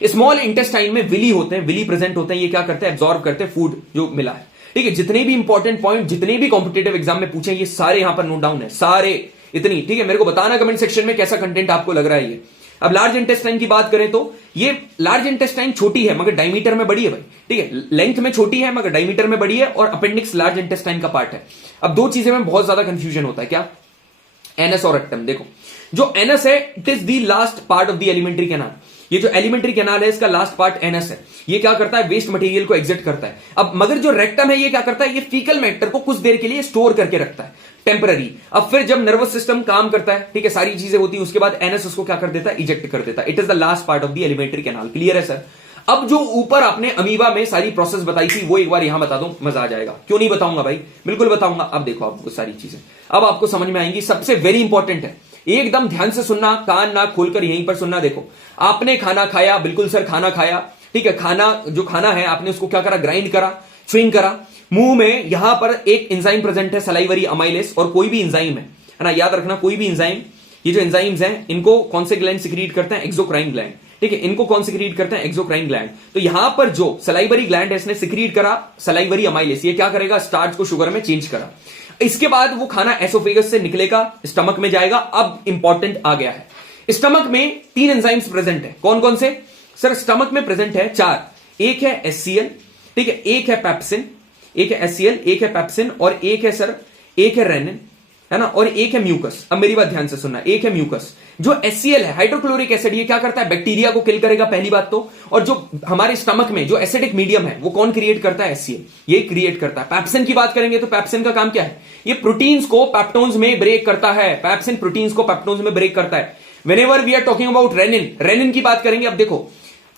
स्मॉल इंटेस्टाइन में विली होते हैं, विली प्रेजेंट होते हैं। ये क्या करते हैं? एब्जॉर्ब करते हैं फूड जो मिला है, ठीक है। जितने भी इंपॉर्टेंट पॉइंट, जितने भी कॉम्पिटेटिव एग्जाम में पूछे, ये सारे यहां पर नोट डाउन है, सारे इतनी, ठीक है। मेरे को बताना कमेंट सेक्शन में कैसा कंटेंट आपको लग रहा है ये। अब लार्ज इंटेस्टाइन की बात करें तो ये लार्ज इंटेस्टाइन छोटी है मगर डायमीटर में बड़ी है भाई, ठीक है। लेंथ में छोटी है मगर डायमीटर में बड़ी है, और अपेंडिक्स लार्ज इंटेस्टाइन का पार्ट है। अब दो चीजें में बहुत ज्यादा कंफ्यूजन होता है, क्या? एनस और रेक्टम। देखो जो एनस है, it is the last part of the alimentary canal. ये जो एलिमेंट्री कैनाल है इसका लास्ट पार्ट एनस है। ये क्या करता है? वेस्ट मटेरियल को एग्जिट करता है। अब मगर जो रेक्टम है ये क्या करता है? ये फीकल मैटर को कुछ देर के लिए स्टोर करके रखता है, टेम्पररी। अब फिर जब नर्वस सिस्टम काम करता है, ठीक है, सारी चीजें होती है, उसके बाद एनस उसको क्या कर देता है? इजेक्ट कर देता है। It is the last part of the alimentary canal. Clear है सर? अब जो ऊपर आपने अमीबा में सारी प्रोसेस बताई थी, वो एक बार यहां बता दूं, मजा आ जाएगा। क्यों नहीं बताऊंगा भाई, बिल्कुल बताऊंगा। अब देखो आपको सारी चीजें अब आपको समझ में आएंगी। सबसे वेरी इंपॉर्टेंट है, एकदम ध्यान से सुनना, कान नाक खोलकर यहीं पर सुनना। देखो आपने खाना खाया, बिल्कुल सर खाना खाया, ठीक है। खाना जो खाना है आपने उसको क्या करा? ग्राइंड करा, च्युइंग करा। मुंह में यहां पर एक एंजाइम प्रेजेंट है, सलाइवरी अमाइलेस, और कोई भी एंजाइम है ना, याद रखना, कोई भी एंजाइम ये जो एंजाइम्स हैं इनको कौन से ग्लैंड सिक्रीट करते हैं? Exocrine gland. ठीक है, इनको कौन सिक्रीट करते हैं? Exocrine gland. तो यहां पर जो सलाइवरी ग्लैंड है इसने सिक्रीट करा सलाइवरी अमाइलेस। ये क्या करेगा? स्टार्च को शुगर में चेंज करा। इसके बाद वो खाना एसोफेगस से निकलेगा, स्टमक में जाएगा। अब इंपॉर्टेंट आ गया है, स्टमक में 3 एंजाइम्स प्रेजेंट है। कौन कौन से? सर स्टमक में प्रेजेंट है 4। एक है एचसीएल, ठीक है, एक है पेप्सिन, एक है एचसीएल, एक है पेप्सिन और एक है सर, एक है रेनिन, है ना, और एक है म्यूकस। अब मेरी बात ध्यान से सुनना, एक है म्यूकस। जो एचसीएल है हाइड्रोक्लोरिक एसिड, ये क्या करता है? बैक्टीरिया को किल करेगा, पहली बात तो। और जो हमारे स्टमक में जो एसिडिक मीडियम है वो कौन क्रिएट करता है? एचसीएल, ये क्रिएट करता है। पेप्सिन की बात करेंगे तो पेप्सिन का काम क्या है? ये प्रोटीन्स को पेप्टोन्स में ब्रेक करता है। पेप्सिन प्रोटीन्स को पेप्टोन्स में ब्रेक करता है। Whenever we are talking about rennin, rennin की बात करेंगे। अब देखो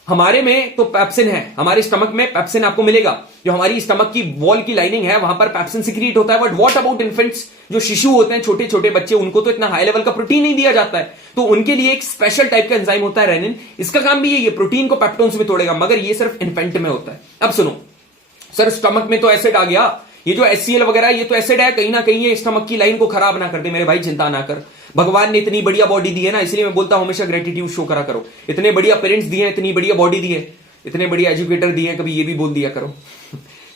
हमारे में तो पेप्सिन है, हमारे स्टमक में पेप्सिन आपको मिलेगा। जो हमारी स्टमक की वॉल की लाइनिंग है वहां पर पेप्सिन सिक्रीट होता है। बट व्हाट अबाउट इन्फेंट्स, जो शिशु होते हैं, छोटे छोटे बच्चे, उनको तो इतना हाई लेवल का प्रोटीन नहीं दिया जाता है। तो उनके लिए एक स्पेशल टाइप का एंजाइम होता है रेनिन। इसका काम भी ये प्रोटीन को पेप्टोन्स में तोड़ेगा, मगर ये सिर्फ इन्फेंट में होता है। अब सुनो सर, स्टमक में तो एसिड आ गया, ये जो एचसीएल वगैरह ये तो एसिड है, कहीं ना कहीं ये स्टमक की लाइन को खराब ना कर दे। मेरे भाई चिंता ना कर, भगवान ने इतनी बढ़िया बॉडी दी है ना, इसलिए मैं बोलता हूं हमेशा ग्रेटिट्यूड शो करा करो। इतने बढ़िया पेरेंट्स दिए हैं, इतनी बढ़िया बॉडी दी है, इतने बढ़िया एजुकेटर दिए हैं, कभी ये भी बोल दिया करो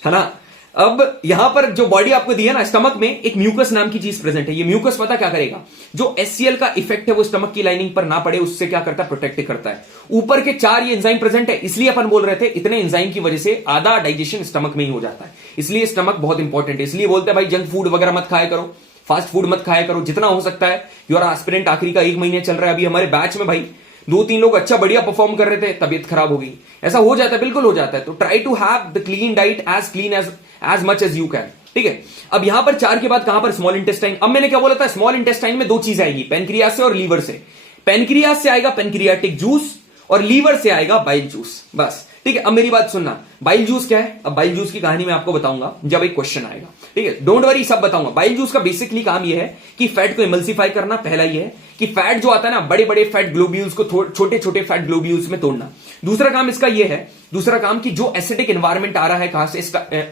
है ना। अब यहां पर जो बॉडी आपको दी है ना, स्टमक में एक म्यूकस नाम की चीज प्रेजेंट है। ये म्यूकस पता क्या करेगा? जो एचसीएल का इफेक्ट है वो स्टमक की लाइनिंग पर ना पड़े, उससे क्या करता है? प्रोटेक्ट करता है। ऊपर के 4 ये एंजाइम प्रेजेंट है, इसलिए अपन बोल रहे थे इतने एंजाइम की वजह से आधा डाइजेशन स्टमक में ही हो जाता है। इसलिए स्टमक बहुत इंपॉर्टेंट है। इसलिए बोलते हैं भाई जंक फूड वगैरह मत खाया करो, फास्ट फूड मत खाया करो, जितना हो सकता है। योर एस्पिरेंट आखिरी का 1 महीने चल रहा है। अभी हमारे बैच में भाई 2-3 लोग अच्छा बढ़िया परफॉर्म कर रहे थे, तबीयत खराब हो गई। ऐसा हो जाता है, बिल्कुल हो जाता है। तो try to have the clean diet, as clean as much as you can. ठीक है, अब यहां पर 4 के बाद कहां पर? Small intestine. अब मैंने क्या बोला था? स्मॉल इंटेस्टाइन में 2 चीज आएगी, पेनक्रियास से और लीवर से। पेनक्रियास से आएगा पेनक्रियाटिक जूस और लीवर से आएगा बाइल जूस, बस। ठीक है, अब मेरी बात सुनना, बाइल जूस क्या है? अब बाइल जूस की कहानी मैं आपको बताऊंगा जब एक क्वेश्चन आएगा। ठीक है, डोंट वरी, सब बताऊंगा। बाइल जूस का बेसिकली काम यह है कि फैट को इमल्सिफाई करना। पहला यह है कि फैट जो आता है ना, बड़े बड़े फैट ग्लोब्यूल्स को छोटे छोटे फैट ग्लोब्यूल्स में तोड़ना। दूसरा काम इसका यह है, दूसरा काम कि जो एसिडिक एनवायरमेंट आ रहा है कहां से?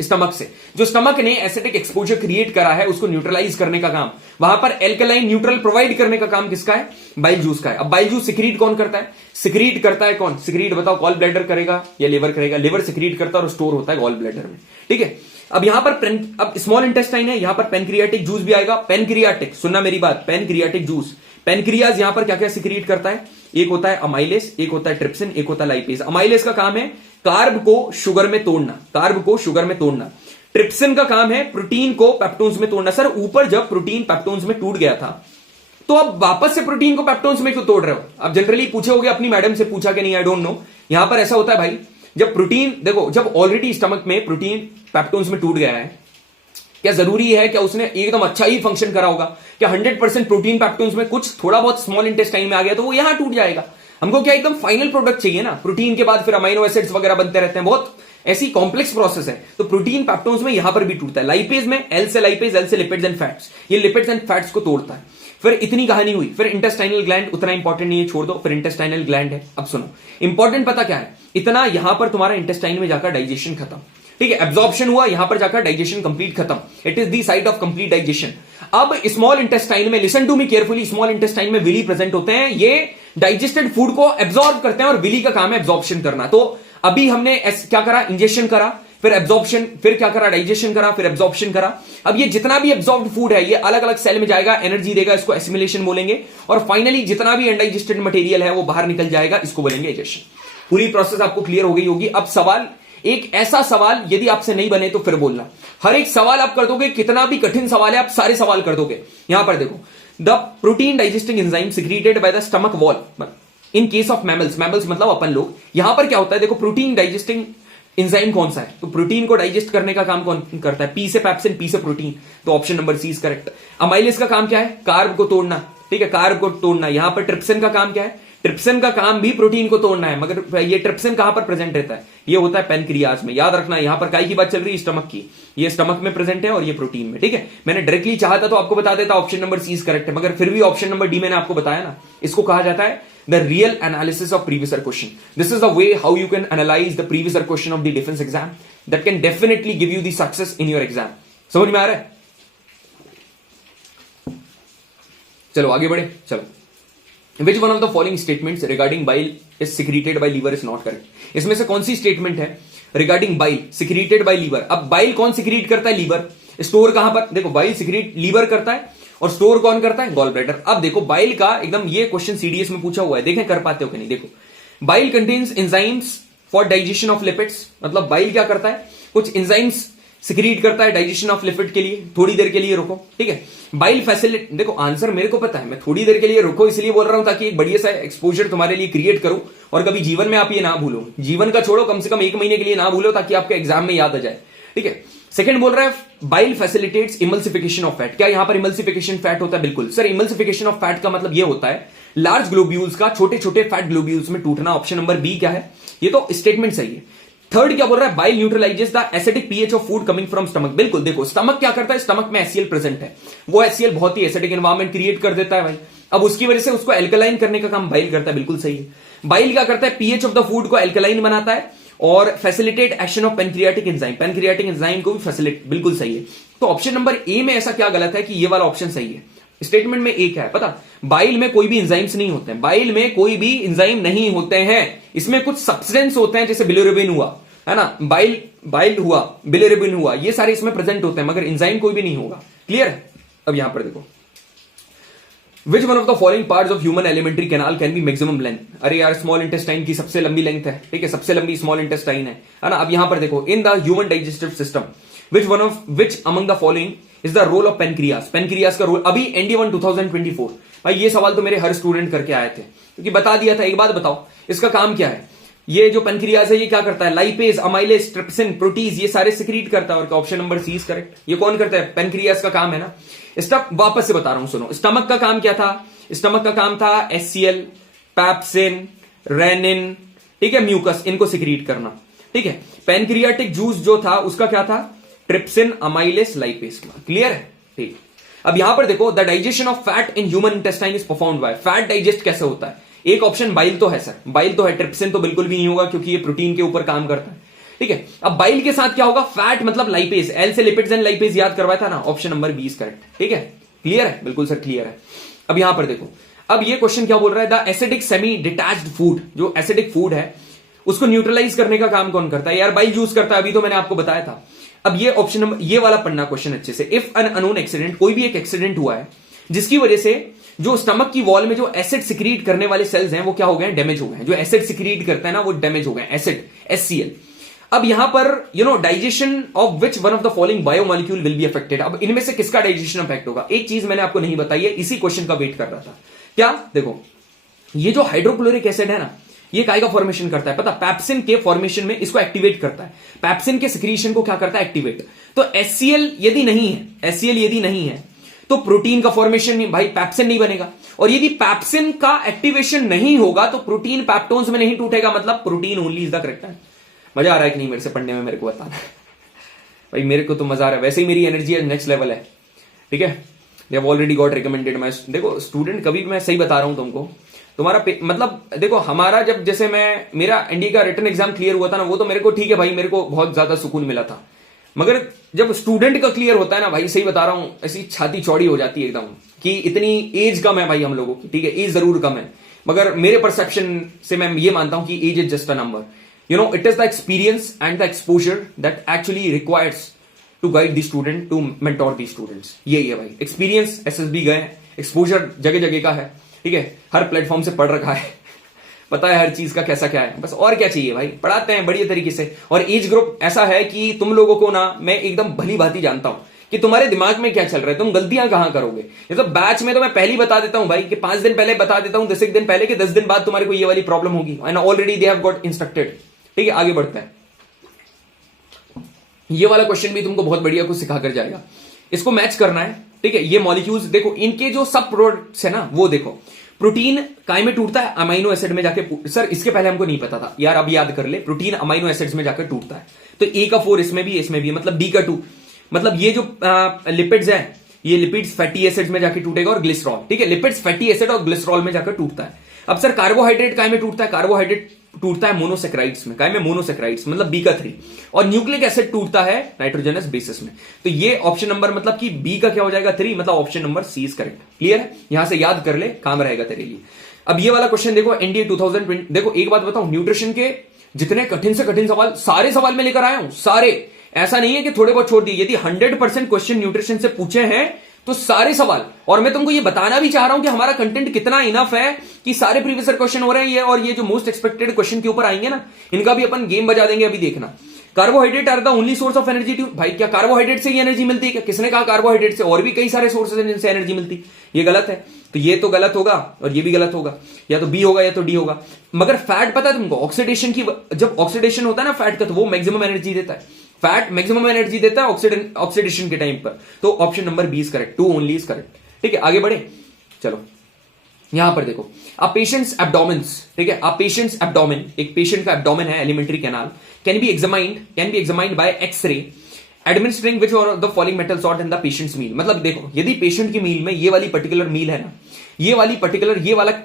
स्टमक से। जो स्टमक ने एसिडिक एक्सपोजर क्रिएट करा है उसको न्यूट्रलाइज करने का काम, वहां पर एल्कलाइन न्यूट्रल प्रोवाइड करने का काम किसका है? बाइल जूस का है। अब बाइल जूस सिक्रीट कौन करता है? सिक्रीट करता है कौन? सिक्रीट बताओ, गॉल ब्लैडर करेगा या लिवर करेगा? लिवर सिक्रीट करता है और स्टोर होता है गॉल ब्लैडर में। ठीक है, अब यहां पर अब स्मॉल इंटेस्टाइन है, यहां पर पेनक्रियाटिक जूस भी आएगा। पेनक्रियाटिक, सुनना मेरी बात, पेनक्रियाटिक जूस। पेनक्रियाज यहां पर क्या क्या सिक्रीट करता है? एक होता है अमाइलेस, एक होता है ट्रिप्सिन, एक होता है लाइपेज। अमाइलेस का काम है कार्ब को शुगर में तोड़ना, कार्ब को शुगर में तोड़ना। ट्रिप्सिन का काम है प्रोटीन को पेप्टोन्स में तोड़ना। सर ऊपर जब प्रोटीन पेप्टोन्स में टूट गया था तो अब वापस से प्रोटीन को पेप्टोन्स में क्यों तोड़ रहे हो? अब जनरली पूछे होगे, अपनी मैडम से पूछा कि नहीं, आई डोंट नो। यहां पर ऐसा होता है भाई, जब प्रोटीन, देखो जब ऑलरेडी स्टमक में प्रोटीन पेप्टोन्स में टूट गया है, क्या जरूरी है क्या उसने एकदम अच्छा ही फंक्शन करा होगा? क्या 100% प्रोटीन पेप्टोन्स में कुछ थोड़ा बहुत स्मॉल इंटेस्टाइन में आ गया तो वो यहां टूट जाएगा? हमको क्या एकदम फाइनल प्रोडक्ट चाहिए ना। प्रोटीन के बाद फिर अमाइनो एसिड्स वगैरह बनते रहते हैं, बहुत ऐसी कॉम्प्लेक्स प्रोसेस है। तो प्रोटीन पेप्टोन्स में यहां पर भी टूटता है। लाइपेज में एल से लाइपेज, एल से लिपिड्स एंड फैट्स, ये लिपिड्स एंड फैट्स को तोड़ता है। फिर इतनी कहानी हुई। फिर इंटेस्टाइनल ग्लैंड उतना इंपॉर्टेंट नहीं है, छोड़ दो। फिर इंटेस्टाइनल ग्लैंड है। अब सुनो, इंपॉर्टेंट पता क्या है? इतना यहां पर तुम्हारा इंटेस्टाइन में जाकर डाइजेशन खत्म। ठीक है, एब्जॉर्प्शन हुआ, यहां पर जाकर डाइजेशन कंप्लीट खत्म। It is the site of complete digestion. अब स्मॉल इंटेस्टाइन में, listen to me carefully, small intestine में विली प्रेजेंट होते हैं। ये डाइजेस्टेड फूड को एब्जॉर्ब करते हैं और विली का काम है एब्जॉर्प्शन करना। तो अभी हमने क्या करा? इंजेक्शन करा, फिर एब्जॉर्प्शन, फिर क्या करा? डाइजेशन करा, फिर एब्जॉर्प्शन करा। अब ये जितना भी एब्जॉर्ब्ड फूड है ये अलग अलग सेल में जाएगा, एनर्जी देगा, इसको एसिमिलेशन बोलेंगे। और फाइनली जितना भी अनडाइजेस्टेड मटेरियल है वो बाहर निकल जाएगा, इसको बोलेंगे डाइजेशन। पूरी प्रोसेस आपको क्लियर हो गई होगी। अब सवाल, एक ऐसा सवाल यदि आपसे नहीं बने तो फिर बोलना। हर एक सवाल आप कर दोगे, कितना भी कठिन सवाल है आप सारे सवाल कर दोगे। यहां पर देखो, the protein digesting enzyme secreted by the stomach wall in case of mammals, mammals मतलब अपन लोग। यहां पर क्या होता है? देखो, प्रोटीन डाइजेस्टिंग एंजाइम कौन सा है? तो प्रोटीन को डाइजेस्ट करने का काम कौन करता है? पी से पेप्सिन, पी से प्रोटीन। तो option number C is correct. Amylase का काम क्या है? कार्ब को तोड़ना। ठीक है, कार्ब को तोड़ना। यहां पर ट्रिप्सिन का काम क्या है? ट्रिप्सिन का काम भी प्रोटीन को तोड़ना है, मगर ये ट्रिप्सिन कहां पर प्रेजेंट रहता है? ये होता है पेनक्रियाज में। याद रखना, यहां पर काय की बात चल रही है? स्टमक की। ये स्टमक में प्रेजेंट है और ये प्रोटीन में। ठीक है, मैंने डायरेक्टली चाहता तो आपको बता देता option number C is correct है, मगर फिर भी ऑप्शन नंबर डी मैंने आपको बताया ना। इसको कहा जाता है the real analysis of previous year question. This is the way how you can analyse the previous year question of the defence exam that can definitely give you the success in your exam. समझ में आ रहा है? चलो आगे बढ़े, चलो। Which one of the following statements regarding bile is secreted by liver is not correct. इसमें से कौन सी स्टेटमेंट है regarding bile secreted by liver. अब बाइल कौन सिक्रीट करता है? लीवर। स्टोर कहां पर? देखो बाइल सिक्रीट लीवर करता है और स्टोर कौन करता है? Gall bladder. अब देखो बाइल का एकदम ये क्वेश्चन सीडीएस में पूछा हुआ है, देखें कर पाते हो कि नहीं। देखो bile contains enzymes for digestion of lipids, मतलब बाइल क्या करता है? कुछ एंजाइम्स सिक्रीट करता है डाइजेशन ऑफ लिपिड के लिए। थोड़ी देर के लिए रुको, ठीक है। बाइल फैसिलिट, देखो आंसर मेरे को पता है, मैं थोड़ी देर के लिए रुको इसलिए बोल रहा हूं ताकि एक बढ़िया सा एक्सपोजर तुम्हारे लिए क्रिएट करूं और कभी जीवन में आप ये ना भूलो। जीवन का छोड़ो, कम से कम 1 महीने के लिए ना भूलो ताकि आपके एग्जाम में याद आ जाए, ठीक है। सेकंड बोल रहा है bile facilitates emulsification of fat. क्या यहां पर इमल्सिफिकेशन फैट होता है? बिल्कुल सर। इमल्सिफिकेशन ऑफ फैट का मतलब ये होता है लार्ज ग्लोब्यूल्स का छोटे छोटे फैट ग्लोब्यूल्स में टूटना। ऑप्शन नंबर बी क्या है? ये तो स्टेटमेंट सही है। थर्ड क्या बोल रहा है? Bile neutralises the acidic pH of food coming from stomach. बिल्कुल, देखो स्टमक क्या करता है? स्टमक में एचसीएल प्रेजेंट है, वो एचसीएल बहुत ही एसिडिक एनवायरमेंट क्रिएट कर देता है भाई। अब उसकी वजह से उसको एल्कलाइन करने का काम बाइल करता है। बिल्कुल सही है। बाइल क्या करता है? पीएच ऑफ द फूड को एल्कलाइन बनाता है और facilitate action of pancreatic enzyme, pancreatic enzyme को भी फैसिलिटेट। बिल्कुल सही है। तो ऑप्शन नंबर ए में ऐसा क्या गलत है कि ये वाला ऑप्शन सही है? स्टेटमेंट में ए क्या है पता? बाइल में कोई भी एंजाइम्स नहीं होते हैं, बाइल में कोई भी एंजाइम नहीं होते हैं। इसमें कुछ सब्सटेंस होते हैं, जैसे बिलिरुबिन हुआ, है ना, बाइल हुआ, बिलिरुबिन हुआ, ये सारे इसमें प्रेजेंट होते हैं, मगर एंजाइम कोई भी नहीं होगा। क्लियर है? अब यहां पर देखो विच one of the following parts of human elementary canal can B maximum length. अरे यार स्मॉल इंटेस्टाइन की सबसे लंबी लेंथ है, ठीक है, सबसे लंबी स्मॉल इंटेस्टाइन है ना। अब यहां पर देखो in the human digestive system which among the following is the role of pancreas. Pancreas का रोल अभी ND1 2024 भाई, ये सवाल तो मेरे हर स्टूडेंट करके आए थे क्योंकि बता दिया था। एक बात बताओ, इसका काम क्या है? ये जो पेनक्रियास है ये क्या करता है? लाइपेज, अमाइलेज, ट्रिप्सिन, प्रोटीज, ये सारे सिक्रीट करता है। और option number C is correct. ये कौन करता है? पेनक्रियास का काम है ना। वापस से बता रहा हूं सुनो, स्टमक का काम क्या था? स्टमक का काम था एचसीएल, पैप्सिन, रेनिन, ठीक है, म्यूकस, इनको सिक्रीट करना, ठीक है। पेनक्रियाटिक जूस जो था उसका क्या था? Trypsin, amylase, lipase. क्लियर है? ठीक। अब यहां पर देखो the digestion of fat in human intestine is performed by. Fat digest कैसे होता है? एक ऑप्शन बाइल तो है सर, बाइल तो है, ट्रिप्सिन तो बिल्कुल भी नहीं होगा क्योंकि ये प्रोटीन के ऊपर काम करता है, ठीक है। अब बाइल के साथ क्या होगा? फैट मतलब लाइपेज, एल से लिपिड्स एंड लाइपेज याद करवाया था ना, ऑप्शन नंबर 20 करेक्ट, ठीक है। क्लियर है? बिल्कुल सर क्लियर है। अब यहां पर देखो, अब ये क्वेश्चन क्या बोल रहा है? The acidic semi detached food, जो एसिडिक फूड है उसको न्यूट्रलाइज करने का काम कौन करता है? यार बाइल जूस करता है, अभी तो मैंने आपको बताया था। अब ये ऑप्शन नंबर, ये वाला पढ़ना क्वेश्चन अच्छे से। इफ एन अननोन एक्सीडेंट, कोई भी एक एक्सीडेंट हुआ है जिसकी वजह से जो स्टमक की वॉल में जो एसिड सिक्रीट करने वाले सेल्स हैं वो क्या हो गए? डैमेज हो गए। जो एसिड सिक्रीट करता है ना वो डैमेज हो गए, एसिड, HCl। अब यहां पर digestion of which one of the following biomolecule will be affected. अब इनमें से किसका डाइजेशन अफेक्ट होगा? एक चीज मैंने आपको नहीं बताई है, इसी क्वेश्चन का वेट कर रहा था। क्या? देखो ये जो हाइड्रोक्लोरिक एसिड है ना, ये काय का फॉर्मेशन करता है पता? पैप्सिन के फॉर्मेशन में इसको एक्टिवेट करता है। पैप्सिन के सिक्रीशन को क्या करता है? एक्टिवेट। तो HCl यदि नहीं है तो प्रोटीन का फॉर्मेशन नहीं, भाई पैप्सिन नहीं बनेगा। और यदि पैप्सिन का एक्टिवेशन नहीं होगा तो प्रोटीन पैप्टोन्स में नहीं टूटेगा, मतलब protein only is the correct answer. मजा आ रहा है कि नहीं मेरे से पढ़ने में? मेरे को बताना भाई, मेरे को तो मजा आ रहा है। वैसे ही मेरी एनर्जी नेक्स्ट लेवल है, ठीक है। They have already got recommended. मैं देखो स्टूडेंट, कभी भी मैं सही बता रहा हूं तुमको, तुम्हारा मतलब देखो हमारा जब जैसे मेरा एनडी का रिटन एग्जाम क्लियर हुआ था ना, वो तो मेरे को ठीक है भाई, मेरे को बहुत ज्यादा सुकून मिला था। मगर जब स्टूडेंट का क्लियर होता है ना भाई, सही बता रहा हूं, ऐसी छाती चौड़ी हो जाती है एकदम कि इतनी एज कम है भाई हम लोगों की, ठीक है, एज जरूर कम है, मगर मेरे परसेप्शन से मैं ये मानता हूं कि age is just a number. It is the experience and the exposure that actually requires to guide the student, to mentor the students. यही है भाई, एक्सपीरियंस SSB गए, एक्सपोजर जगह जगह का है, ठीक है, हर प्लेटफॉर्म से पढ़ रखा है, पता है हर चीज का कैसा क्या है, बस और क्या चाहिए भाई, पढ़ाते हैं बढ़िया तरीके से। और एज ग्रुप ऐसा है कि तुम लोगों को ना मैं एकदम भली भांति जानता हूं कि तुम्हारे दिमाग में क्या चल रहा है, तुम गलतियां कहां करोगे। ये तो बैच में तो मैं पहले ही बता देता हूं भाई कि 5 दिन पहले बता देता हूं, 10 दिन पहले कि 10 दिन बाद तुम्हारे को ये वाली प्रॉब्लम होगी, and already they have got instructed. ठीक है, आगे बढ़ते हैं। ये वाला क्वेश्चन भी तुमको बहुत बढ़िया कुछ सिखा कर जाएगा, इसको मैच करना है, ठीक है। ये मॉलिक्यूल्स देखो, इनके जो सब प्रोडक्ट्स है ना, वो देखो, प्रोटीन काय में टूटता है, अमाइनो एसिड में जाके। सर इसके पहले हमको नहीं पता था यार, अब याद कर ले, प्रोटीन अमाइनो एसिड्स में जाकर टूटता है। तो A का 4 इसमें भी, इसमें भी, मतलब D का 2, मतलब ये जो लिपिड्स है, ये लिपिड्स फैटी एसिड्स में जाके टूटेगा, और ग्लिसरॉल, ठीक है, लिपिड्स फैटी एसिड और ग्लिसरॉल में जाकर टूटता है। अब सर कार्बोहाइड्रेट काय में टूटता है, कार्बोहाइड्रेट टूटता है मोनोसेक्राइड्स में, काय में मोनोसेक्राइड्स, मतलब B का 3, और न्यूक्लिक एसिड टूटता है नाइट्रोजनस बेसिस में। तो ये ऑप्शन नंबर, मतलब कि B का क्या हो जाएगा 3, मतलब option number C is correct. Clear है, यहां से याद कर ले, काम रहेगा तेरे लिए। अब ये वाला क्वेश्चन देखो, एनडीए 2020। देखो एक बात बताऊं, न्यूट्रिशन के जितने कठिन से कठिन सवाल, सारे सवाल में लेकर आया हूं, सारे। ऐसा नहीं है कि थोड़े बहुत छोड़ दिए। यदि 100% क्वेश्चन न्यूट्रिशन से पूछे हैं तो सारे सवाल। और मैं तुमको ये बताना भी चाह रहा हूं कि हमारा कंटेंट कितना इनफ है कि सारे प्रीवियस क्वेश्चन हो रहे हैं ये, और ये जो मोस्ट एक्सपेक्टेड क्वेश्चन के ऊपर आएंगे ना, इनका भी अपन गेम बजा देंगे। अभी देखना, carbohydrate are the only source of energy too. भाई क्या कार्बोहाइड्रेट से ही एनर्जी मिलती है क्या? किसने कहा कार्बोहाइड्रेट से? और भी कई सारे सोर्सेज हैं जिनसे एनर्जी मिलती। ये गलत है, तो ये तो गलत होगा और ये भी गलत होगा। या तो बी होगा या तो डी होगा। मगर फैट पता है तुमको, ऑक्सीडेशन की, जब ऑक्सीडेशन होता है ना फैट का, तो वो मैक्सिमम एनर्जी देता है। फैट मैक्सिमम एनर्जी देता है ऑक्सीडेशन के टाइम पर। तो option number B is correct, 2 only is correct. ठीक है, आगे बढ़े। चलो यहां पर देखो, अ पेशेंट्स एब्डोमेन्स, ठीक है, अ पेशेंट्स एब्डोमेन, एक पेशेंट का एब्डोमेन है, alimentary canal, can be examined by X-ray administering which और the following metal salt in the patients meal. मतलब देखो, यदि पेशेंट की मील में ये वाली पर्टिकुलर मील है ना, ये वाला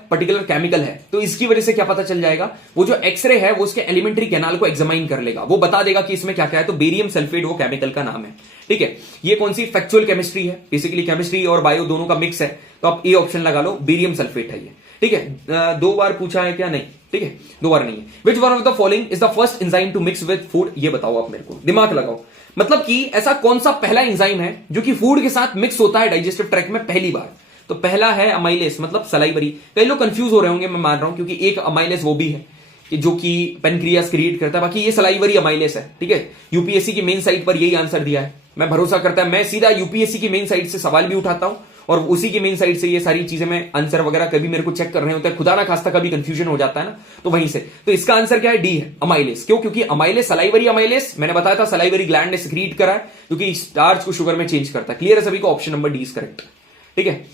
पर्टिकुलर केमिकल है, तो इसकी वजह से क्या पता चल जाएगा, वो जो एक्सरे है वो उसके एलिमेंट्री कैनाल को एग्जामाइन कर लेगा, वो बता देगा कि इसमें क्या क्या है। तो बेरियम सल्फेट वो केमिकल का नाम है। ठीक है, ये कौन सी फैक्चुअल केमिस्ट्री है, बेसिकली केमिस्ट्री और बायो दोनों का मिक्स है। तो आप ए ऑप्शन लगा लो, बेरियम सल्फेट है ये। ठीक है, 2 बार पूछा है क्या? नहीं। ठीक है, 2 बार नहीं है। Which one of the following is the first enzyme to mix with food? ये बताओ आप मेरे को, दिमाग लगाओ। मतलब कि ऐसा कौन सा पहला एंजाइम है जो कि फूड के साथ मिक्स होता है डाइजेस्टिव ट्रैक्ट में पहली बार? तो पहला है अमाइलेस, मतलब सलाइवरी। कई लोग कंफ्यूज हो रहे होंगे, मैं मान रहा हूं, क्योंकि एक अमाइलेस वो भी है कि जो कि पेनक्रियास क्रिएट करता है, बाकी ये सलाइवरी अमाइलेस है। ठीक है, यूपीएससी की मेन साइट पर यही आंसर दिया है। मैं भरोसा करता है, मैं सीधा यूपीएससी की मेन साइट से सवाल भी उठाता हूं और उसी की मेन साइट से ये सारी चीजें मैं आंसर वगैरह कभी मेरे को चेक कर रहे होते हैं, खुदा ना खास्ता कभी कंफ्यूजन हो जाता है ना, तो वहीं से। तो इसका आंसर क्या है? डी है, अमाइलेस। क्यों? क्योंकि अमाइलेस, सलाइवरी अमाइलेस, मैंने बताया था सलाइवरी ग्लैंड ने सिक्रीट करा है, क्योंकि स्टार्च को शुगर में चेंज करता है। क्लियर है सभी को? Option number D is correct. ठीक है,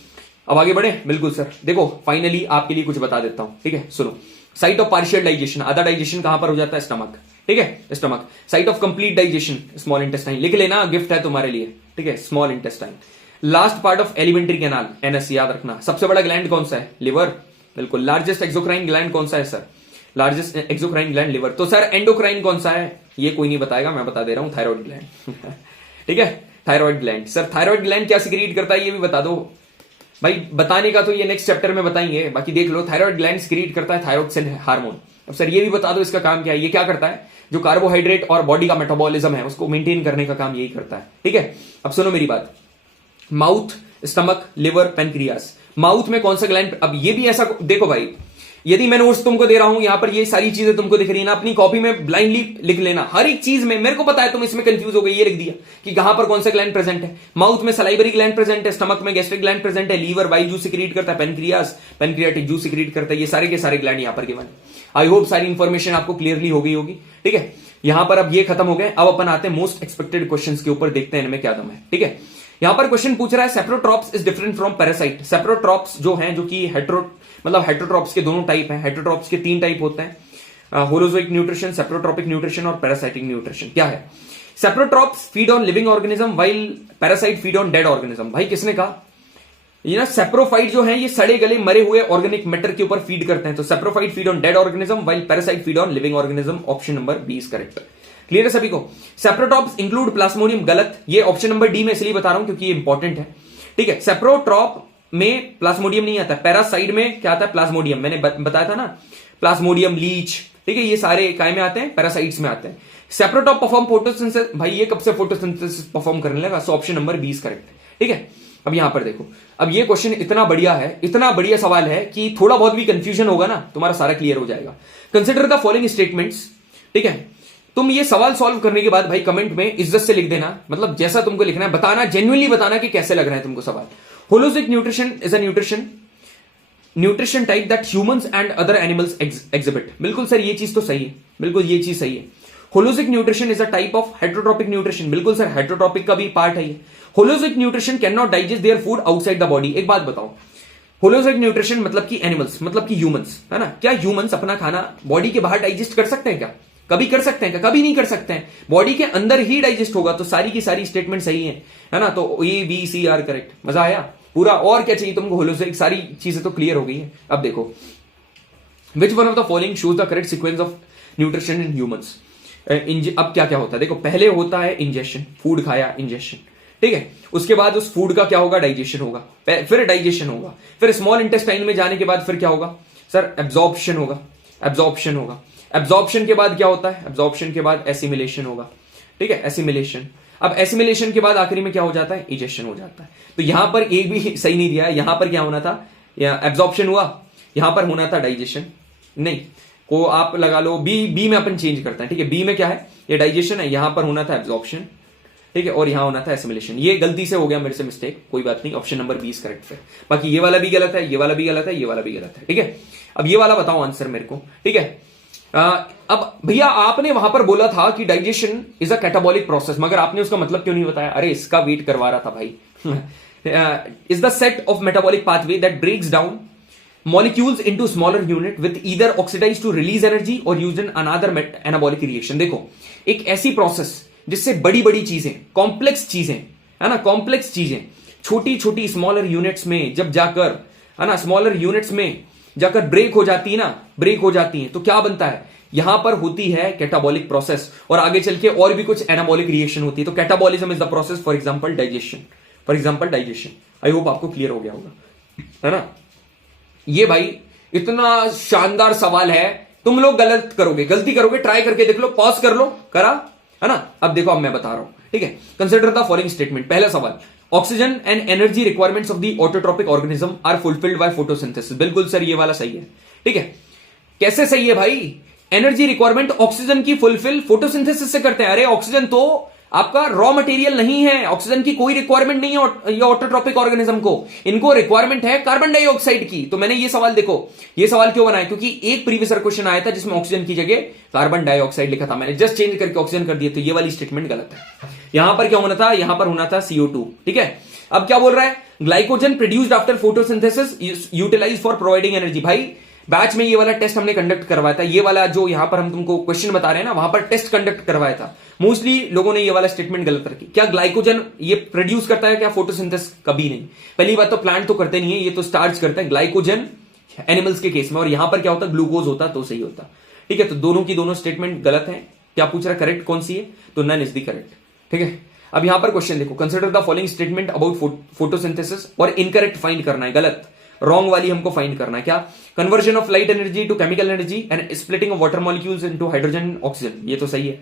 अब आगे बढ़े। बिल्कुल सर, देखो फाइनली आपके लिए कुछ बता देता हूं। ठीक है, सुनो, साइट ऑफ पार्शियल डाइजेशन, आधा डाइजेशन कहां पर हो जाता है? स्टमक। ठीक है, stomach. Site of complete digestion, small intestine. लिख लेना, गिफ्ट है तुम्हारे लिए। ठीक है, small intestine. Last part of alimentary canal, NS, याद रखना। सबसे बड़ा ग्लैंड कौन सा है? लिवर। बिल्कुल। लार्जेस्ट एक्सोक्राइन ग्लैंड कौन सा है sir? Largest exocrine gland liver. तो सर एंडोक्राइन कौन सा है? ये कोई नहीं बताएगा, मैं बता दे रहा हूं, थायराइड ग्लैंड। ठीक है, thyroid gland. Sir thyroid gland क्या सिक्रीट करता है ये भी बता दो भाई। बताने का तो ये नेक्स्ट चैप्टर में बताएंगे, बाकी देख लो। थायराइड ग्लैंड सिक्रीट करता है थायरोक्सिन हार्मोन। अब सर ये भी बता दो इसका काम क्या है। ये क्या करता है? जो कार्बोहाइड्रेट और बॉडी का मेटाबॉलिज्म है उसको मेंटेन करने का काम यही करता है। ठीक है, अब सुनो मेरी बात। Mouth, stomach, liver, pancreas. Mouth में कौन सा ग्लैंड? अब ये भी ऐसा देखो भाई, यदि मैं नोट्स तुमको दे रहा हूं, यहां पर ये सारी चीजें तुमको दिख रही है ना, अपनी कॉपी में ब्लाइंडली लिख लेना हर एक चीज में। मेरे को पता है तुम इसमें कंफ्यूज हो गई, ये लिख दिया कि कहां पर कौन सा ग्लैंड प्रेजेंट है। माउथ में सलाइवरी ग्लैंड प्रेजेंट है, स्टमक में गैस्ट्रिक ग्लैंड प्रेजेंट है, लीवर बाइल जूस सिक्रीट करता है, पेनक्रियास पेनक्रियाटिक जूस सिक्रीट करता है। ये सारे के सारे ग्लैंड यहां पर गिवन। आई होप सारी इंफॉर्मेशन आपको क्लियरली हो गई होगी। ठीक है, यहां पर अब ये खत्म हो गए। अब अपन आते हैं मोस्ट एक्सपेक्टेड क्वेश्चंस के ऊपर, देखते हैं इनमें क्या दम है। ठीक है, यहां पर क्वेश्चन पूछ रहा है saprotrophs is different from parasite. Saprotrophs जो हैं, जो कि हेट्रोट्रॉप्स के दोनों टाइप हैं। हेट्रोट्रॉप्स के 3 टाइप होते हैं, होलोजोइक न्यूट्रिशन, सेप्रोट्रॉपिक न्यूट्रिशन और पैरासाइटिक न्यूट्रिशन। क्या है? Saprotrophs feed on living organism while parasite feed on dead organism. भाई किसने कहा? ये ना सेप्रोफाइट जो है ये सड़े गले मरे हुए ऑर्गेनिक मैटर के ऊपर फीड करते हैं। तो saprophyte feed on dead organism while parasite feed on living organism. Option number B is correct. Clear है सभी को? सेप्रोट्रॉप्स इंक्लूड प्लाज्मोडियम, गलत। ये ऑप्शन नंबर डी में इसलिए बता रहा हूं क्योंकि ये इंपॉर्टेंट है। ठीक है, सेप्रोट्रॉप में प्लाज्मोडियम नहीं आता, पैरासाइड में क्या आता है? प्लाज्मोडियम। मैंने बताया था ना, प्लाज्मोडियम, लीच। ठीक है, ये सारे काय में आते हैं? पैरासाइट्स में आते हैं। Saprotroph perform photosynthesis. भाई ये कब से फोटोसिंथेसिस परफॉर्म करने लगा? So option number B is correct. ठीक है, अब यहां पर देखो, अब ये क्वेश्चन इतना बढ़िया है, इतना बढ़िया सवाल है कि थोड़ा बहुत भी कंफ्यूजन होगा ना, तुम्हारा सारा क्लियर हो जाएगा। Consider the following statements. ठीक है, तुम ये सवाल सॉल्व करने के बाद भाई कमेंट में इज्जत से लिख देना, मतलब जैसा तुमको लिखना है, बताना, जेन्युइनली बताना कि कैसे लग रहा है तुमको सवाल। Holozoic nutrition is a nutrition type that humans and other animals exhibit. बिल्कुल सर, ये चीज तो सही है, बिल्कुल ये चीज सही है। Holozoic nutrition is a type of heterotrophic nutrition. बिल्कुल सर, हेट्रोट्रॉपिक का भी पार्ट है ये। Holozoic nutrition can not digest their food outside the body. एक बात बताओ, होलोजिक न्यूट्रिशन मतलब कि एनिमल्स, मतलब कि ह्यूमंस, है ना? क्या ह्यूमंस अपना खाना बॉडी के बाहर डाइजेस्ट कर सकते हैं क्या? कभी कर सकते हैं क्या? कभी नहीं कर सकते हैं। बॉडी के अंदर ही डाइजेस्ट होगा। तो सारी की सारी स्टेटमेंट सही है ना? तो A B C are correct. मजा आया पूरा? और क्या चाहिए तुमको? होलोजिक सारी चीजें तो क्लियर हो गई है। अब देखो, विच one of the following shows the correct sequence of nutrition in humans. अब क्या क्या होता है देखो, पहले होता है इंजेक्शन, फूड खाया, इंजेक्शन। ठीक है, उसके बाद उस फूड का क्या होगा? डाइजेशन होगा, फिर डाइजेशन होगा, फिर स्मॉल इंटेस्टाइन में जाने के बाद फिर क्या होगा? सर एब्जॉर्प्शन होगा, एब्जॉर्प्शन होगा। एब्जॉर्प्शन के बाद क्या होता है? एब्जॉर्प्शन के बाद एसिमिलेशन होगा, ठीक है, एसिमिलेशन। अब एसिमिलेशन के बाद आखिरी में क्या हो जाता है? इजेशन हो जाता है। तो यहां पर एक भी सही नहीं दिया है। यहां पर क्या होना था? एब्जॉर्प्शन हुआ, यहां पर होना था डाइजेशन, नहीं को आप लगा लो बी में अपन चेंज करते हैं, ठीक है। बी में क्या है? ये डाइजेशन है, यहां पर होना था एब्जॉर्प्शन, ठीक है, और यहां होना था एसिमिलेशन। ये गलती से हो गया मेरे से मिस्टेक, कोई बात नहीं, ऑप्शन नंबर 20 करेक्ट है। बाकी ये वाला भी गलत है, ये वाला भी गलत है, ये वाला भी गलत है, ठीक है। अब ये वाला बताओ आंसर मेरे को, ठीक है। अब भैया आपने वहां पर बोला था कि digestion is a catabolic process, मगर आपने उसका मतलब क्यों नहीं बताया? अरे इसका वेट करवा रहा था भाई। Is the set of metabolic pathway that breaks down molecules into smaller unit with either oxidized to release energy or used in another anabolic reaction। देखो एक ऐसी प्रोसेस जिससे बड़ी बड़ी चीजें, कॉम्प्लेक्स चीजें, है ना, कॉम्प्लेक्स चीजें छोटी छोटी स्मॉलर यूनिट्स में जब जाकर, है ना, स्मॉलर यूनिट्स में जाकर ब्रेक हो जाती है ना, ब्रेक हो जाती है तो क्या बनता है? यहां पर होती है कैटाबॉलिक प्रोसेस, और आगे चल के और भी कुछ एनाबॉलिक रिएक्शन होती है। तो catabolism is the process, for example digestion, for example digestion. I hope आपको क्लियर हो गया होगा, है ना। ये भाई इतना शानदार सवाल है, तुम लोग गलत करोगे, गलती करोगे, ट्राई करके देख लो, पॉज कर लो, करा, है ना। अब देखो, अब मैं बता रहा हूं, ठीक है। Consider the following statement. पहला सवाल, oxygen and energy requirements of the autotrophic organism are fulfilled by photosynthesis. बिल्कुल सर, ये वाला सही है, ठीक है। कैसे सही है भाई? एनर्जी रिक्वायरमेंट ऑक्सीजन की फुलफिल फोटोसिंथेसिस से करते हैं। अरे ऑक्सीजन तो आपका रॉ मटेरियल नहीं है, ऑक्सीजन की कोई रिक्वायरमेंट नहीं है ऑटोट्रोपिक ऑर्गेनिज्म को, इनको रिक्वायरमेंट है कार्बन डाइऑक्साइड की। तो मैंने ये सवाल, देखो ये सवाल क्यों बनाया? क्योंकि एक प्रीवियस क्वेश्चन आया था जिसमें ऑक्सीजन की जगह कार्बन डाइऑक्साइड लिखा था, मैंने जस्ट चेंज करके ऑक्सीजन कर दिया, तो ये वाली स्टेटमेंट गलत है। यहां पर क्या होना था? यहां पर होना था CO2, ठीक है। अब क्या बोल रहा है? Glycogen produced after photosynthesis utilize for providing energy. भाई बैच में ये वाला टेस्ट हमने कंडक्ट करवाया था, ये वाला जो यहां पर हम तुमको क्वेश्चन बता रहे हैं ना, वहां पर टेस्ट कंडक्ट करवाया था। मोस्टली लोगों ने ये वाला स्टेटमेंट गलत रखी। क्या ग्लाइकोजन ये प्रोड्यूस करता है क्या फोटोसिंथेसिस? कभी नहीं। पहली बात तो प्लांट तो करते नहीं है, ये तो स्टार्च करता है, ग्लाइकोजन एनिमल्स के केस में, और यहां पर क्या होता है? ग्लूकोज होता तो सही होता, ठीक है। तो दोनों की दोनों स्टेटमेंट गलत है। क्या पूछ रहा है? करेक्ट कौन सी है? तो नन इज द करेक्ट, ठीक है। अब यहां पर क्वेश्चन देखो, consider the following statement about photosynthesis, और इनकरेक्ट फाइंड करना है, गलत, रॉन्ग वाली हमको फाइंड करना है। क्या? Conversion of light energy to chemical energy and splitting of water molecules into hydrogen oxygen, ये तो सही है।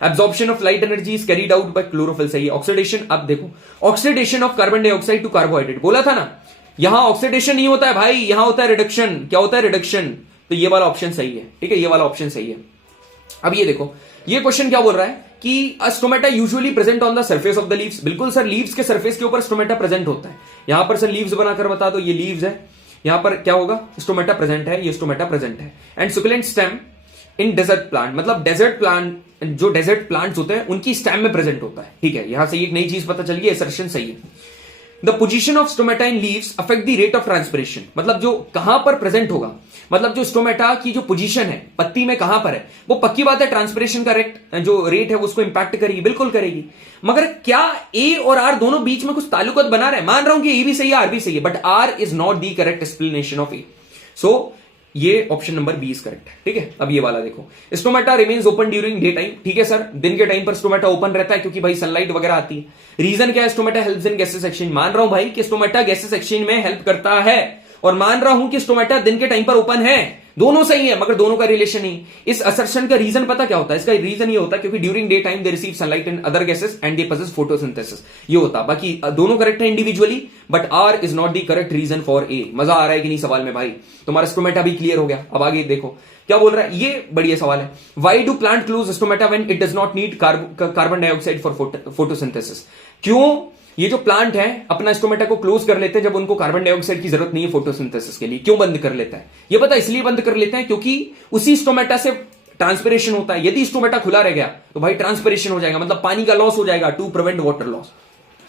Absorption of light energy is carried out by chlorophyll, सही है। ऑक्सीडेशन, अब देखो oxidation of carbon dioxide to carbohydrate, बोला था ना, यहां ऑक्सीडेशन नहीं होता है भाई, यहां होता है रिडक्शन। क्या होता है? रिडक्शन। तो ये वाला ऑप्शन सही है, ठीक है, ये वाला ऑप्शन सही है। अब ये देखो, ये क्वेश्चन क्या बोल रहा है कि stomata usually present on the surface of the leaves. बिल्कुल सर, लीव्स के सरफेस के ऊपर स्टोमेटा प्रेजेंट होता है। यहां पर सर लीव्स बनाकर बता दो, ये लीव्स है, यहां पर क्या होगा? स्टोमेटा प्रेजेंट है, ये स्टोमेटा प्रेजेंट है। And succulent stem in desert plant, मतलब डेजर्ट प्लांट, जो डेजर्ट प्लांट्स होते हैं उनकी स्टेम में प्रेजेंट होता है, ठीक है। यहां से एक नई चीज पता चल गई, असर्शन सही है। The position of stomata in leaves affect the rate of transpiration, मतलब जो कहां पर प्रेजेंट होगा, मतलब जो स्टोमेटा की जो पोजीशन है पत्ती में कहां पर है, वो पक्की बात है ट्रांसपिरेशन का जो रेट है उसको इंपैक्ट करेगी, बिल्कुल करेगी। मगर क्या ए और आर दोनों बीच में कुछ ताल्लुकात बना रहे हैं? मान रहा हूं कि ए भी सही है, आर भी सही है, but R is not the correct explanation of A. So ये ऑप्शन नंबर 20 करेक्ट है, ठीक है। अब ये वाला देखो, stomata remains open during day time, ठीक है सर, दिन के टाइम पर स्टोमेटा ओपन रहता है क्योंकि भाई सनलाइट वगैरह आती है। रीजन क्या है? Stomata helps in gases exchange, मान रहा हूं भाई कि स्टोमेटा गैसेस एक्सचेंज में हेल्प करता है, और मान रहा हूं कि स्टोमेटा दिन के टाइम पर ओपन है, दोनों सही है, मगर दोनों का रिलेशन नहीं। इस असर्शन का रीजन पता क्या होता है? इसका रीजन ये होता है क्योंकि during day time they receive sunlight and other gases and they possess photosynthesis, ये होता। बाकी दोनों करेक्ट है individually, but R is not the correct reason for A. मजा आ रहा है कि नहीं सवाल में भाई? तुम्हारा स्टोमेटा भी क्लियर हो गया। अब आगे देखो क्या बोल रहा है, ये बढ़िया सवाल है। Why do plant close stomata when it does not need carbon dioxide for photosynthesis? क्यों ये जो प्लांट है अपना स्टोमेटा को क्लोज कर लेते हैं जब उनको कार्बन डाइऑक्साइड की जरूरत नहीं है फोटोसिंथेसिस के लिए? क्यों बंद कर लेता है? ये पता इसलिए बंद कर लेते हैं क्योंकि उसी स्टोमेटा से ट्रांसपिरेशन होता है। यदि स्टोमेटा खुला रह गया तो भाई ट्रांसपिरेशन हो जाएगा, मतलब पानी का लॉस हो जाएगा, टू प्रिवेंट वाटर लॉस।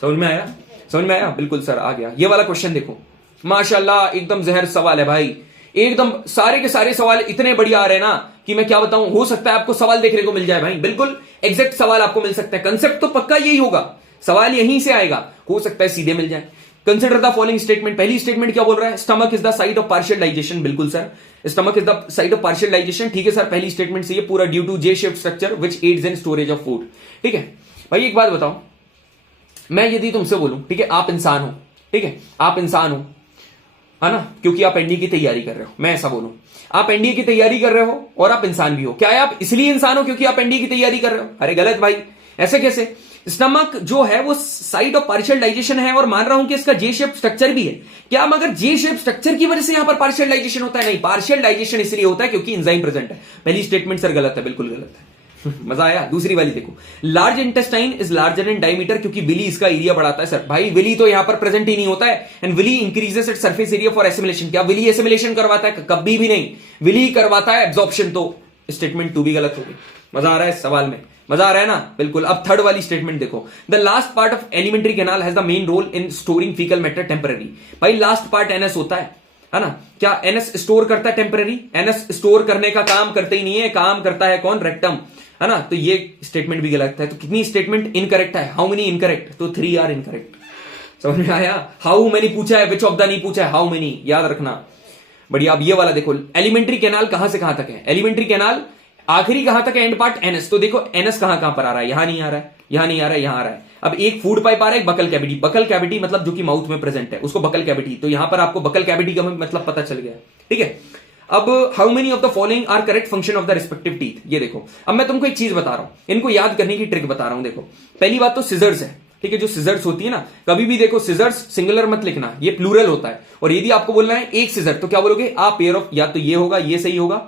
समझ में आया? समझ में आया? बिल्कुल सर, आ गया। ये वाला क्वेश्चन देखो, माशाल्लाह एकदम जहर सवाल है भाई, एकदम सारे के सारे सवाल इतने बढ़िया आ रहे हैं ना कि मैं क्या बताऊं। हो सकता है आपको सवाल देखने को मिल जाए भाई, बिल्कुल एग्जैक्ट सवाल आपको मिल सकता है। कंसेप्ट तो पक्का यही होगा, सवाल यहीं से आएगा, हो सकता है सीधे मिल जाए। Consider the following statement. पहली स्टेटमेंट क्या बोल रहा है? Stomach is the site of partial digestion. बिल्कुल sir, stomach is the site of partial digestion, ठीक है सर। पहली स्टेटमेंट से ये पूरा due to J shaped structure which aids in storage of food, ठीक है भाई। एक बात बताओ, मैं यदि तुमसे बोलूं, ठीक है, आप इंसान हो, ठीक है, आप इंसान हो, है ना, क्योंकि आप एनडीए की तैयारी कर रहे हो। मैं ऐसा बोलूं, आप एनडीए की तैयारी कर रहे हो और आप इंसान भी हो। क्या है, आप इसलिए इंसान हो क्योंकि आप एनडीए की तैयारी कर रहे हो? अरे गलत भाई, ऐसे कैसे? स्टमक जो है वो साइट ऑफ पार्शियल डाइजेशन है और मान रहा हूं कि इसका जे शेप स्ट्रक्चर भी है। क्या मगर जे शेप स्ट्रक्चर की वजह से यहां पर पार्शियल डाइजेशन होता है? नहीं, पार्शियल डाइजेशन इसलिए होता है क्योंकि एंजाइम प्रेजेंट है। पहली स्टेटमेंट सर गलत है, बिल्कुल गलत है। मजा आया? दूसरी वाली देखो, large intestine is larger in diameter क्योंकि विली इसका एरिया बढ़ाता है। सर भाई विली तो यहां पर प्रेजेंट ही नहीं होता है, and villi increases it surface area for assimilation. क्या विली एसिमिलेशन करवाता है? कभी भी नहीं, विली करवाता है एब्जॉर्प्शन। तो स्टेटमेंट 2 भी गलत होगी। मजा आ रहा है इस सवाल में? मजा आ रहा है ना? बिल्कुल। अब थर्ड वाली स्टेटमेंट देखो, the last part of alimentary canal has the main role in storing fecal matter temporary. भाई लास्ट पार्ट एनएस होता है ना? क्या एनएस स्टोर करता है टेम्पररी? एनएस स्टोर करने का काम करते ही नहीं है, काम करता है कौन? रेक्टम, है ना? तो ये स्टेटमेंट भी गलत है। तो कितनी स्टेटमेंट इनकरेक्ट है? How many incorrect? तो 3 आर इनकरेक्ट। समझ में आया? हाउ मेनी पूछा है, विच ऑफ द नहीं पूछा है, हाउ मेनी याद रखना। बढ़िया। अब ये वाला देखो, एलिमेंट्री कैनाल कहां से कहां तक है? एलिमेंट्री कैनाल आखिरी कहां तक है? And part NS. तो देखो एनएस कहां कहां पर आ रहा है? यहां नहीं आ रहा है, यहां नहीं आ रहा है, यहां आ रहा है। अब एक फूड पाइप आ रहा है, एक बकल कैविटी। बकल कैविटी मतलब जो कि माउथ में प्रेजेंट है, उसको बकल कैविटी। तो यहां पर आपको बकल कैविटी का मतलब पता चल गया, ठीक है। अब how many of the following are correct function of the respective teeth? ये देखो, अब मैं तुमको एक चीज बता रहा हूं, इनको याद करने की ट्रिक बता रहा हूं। देखो पहली बात तो सिजर्स है, ठीक है। जो सिजर्स होती है ना, कभी भी देखो सिजर्स सिंगुलर मत लिखना, ये प्लूरल होता है। और यदि आपको बोलना है एक सिजर, तो क्या बोलोगे? आ पेयर ऑफ, या तो ये होगा, ये सही होगा,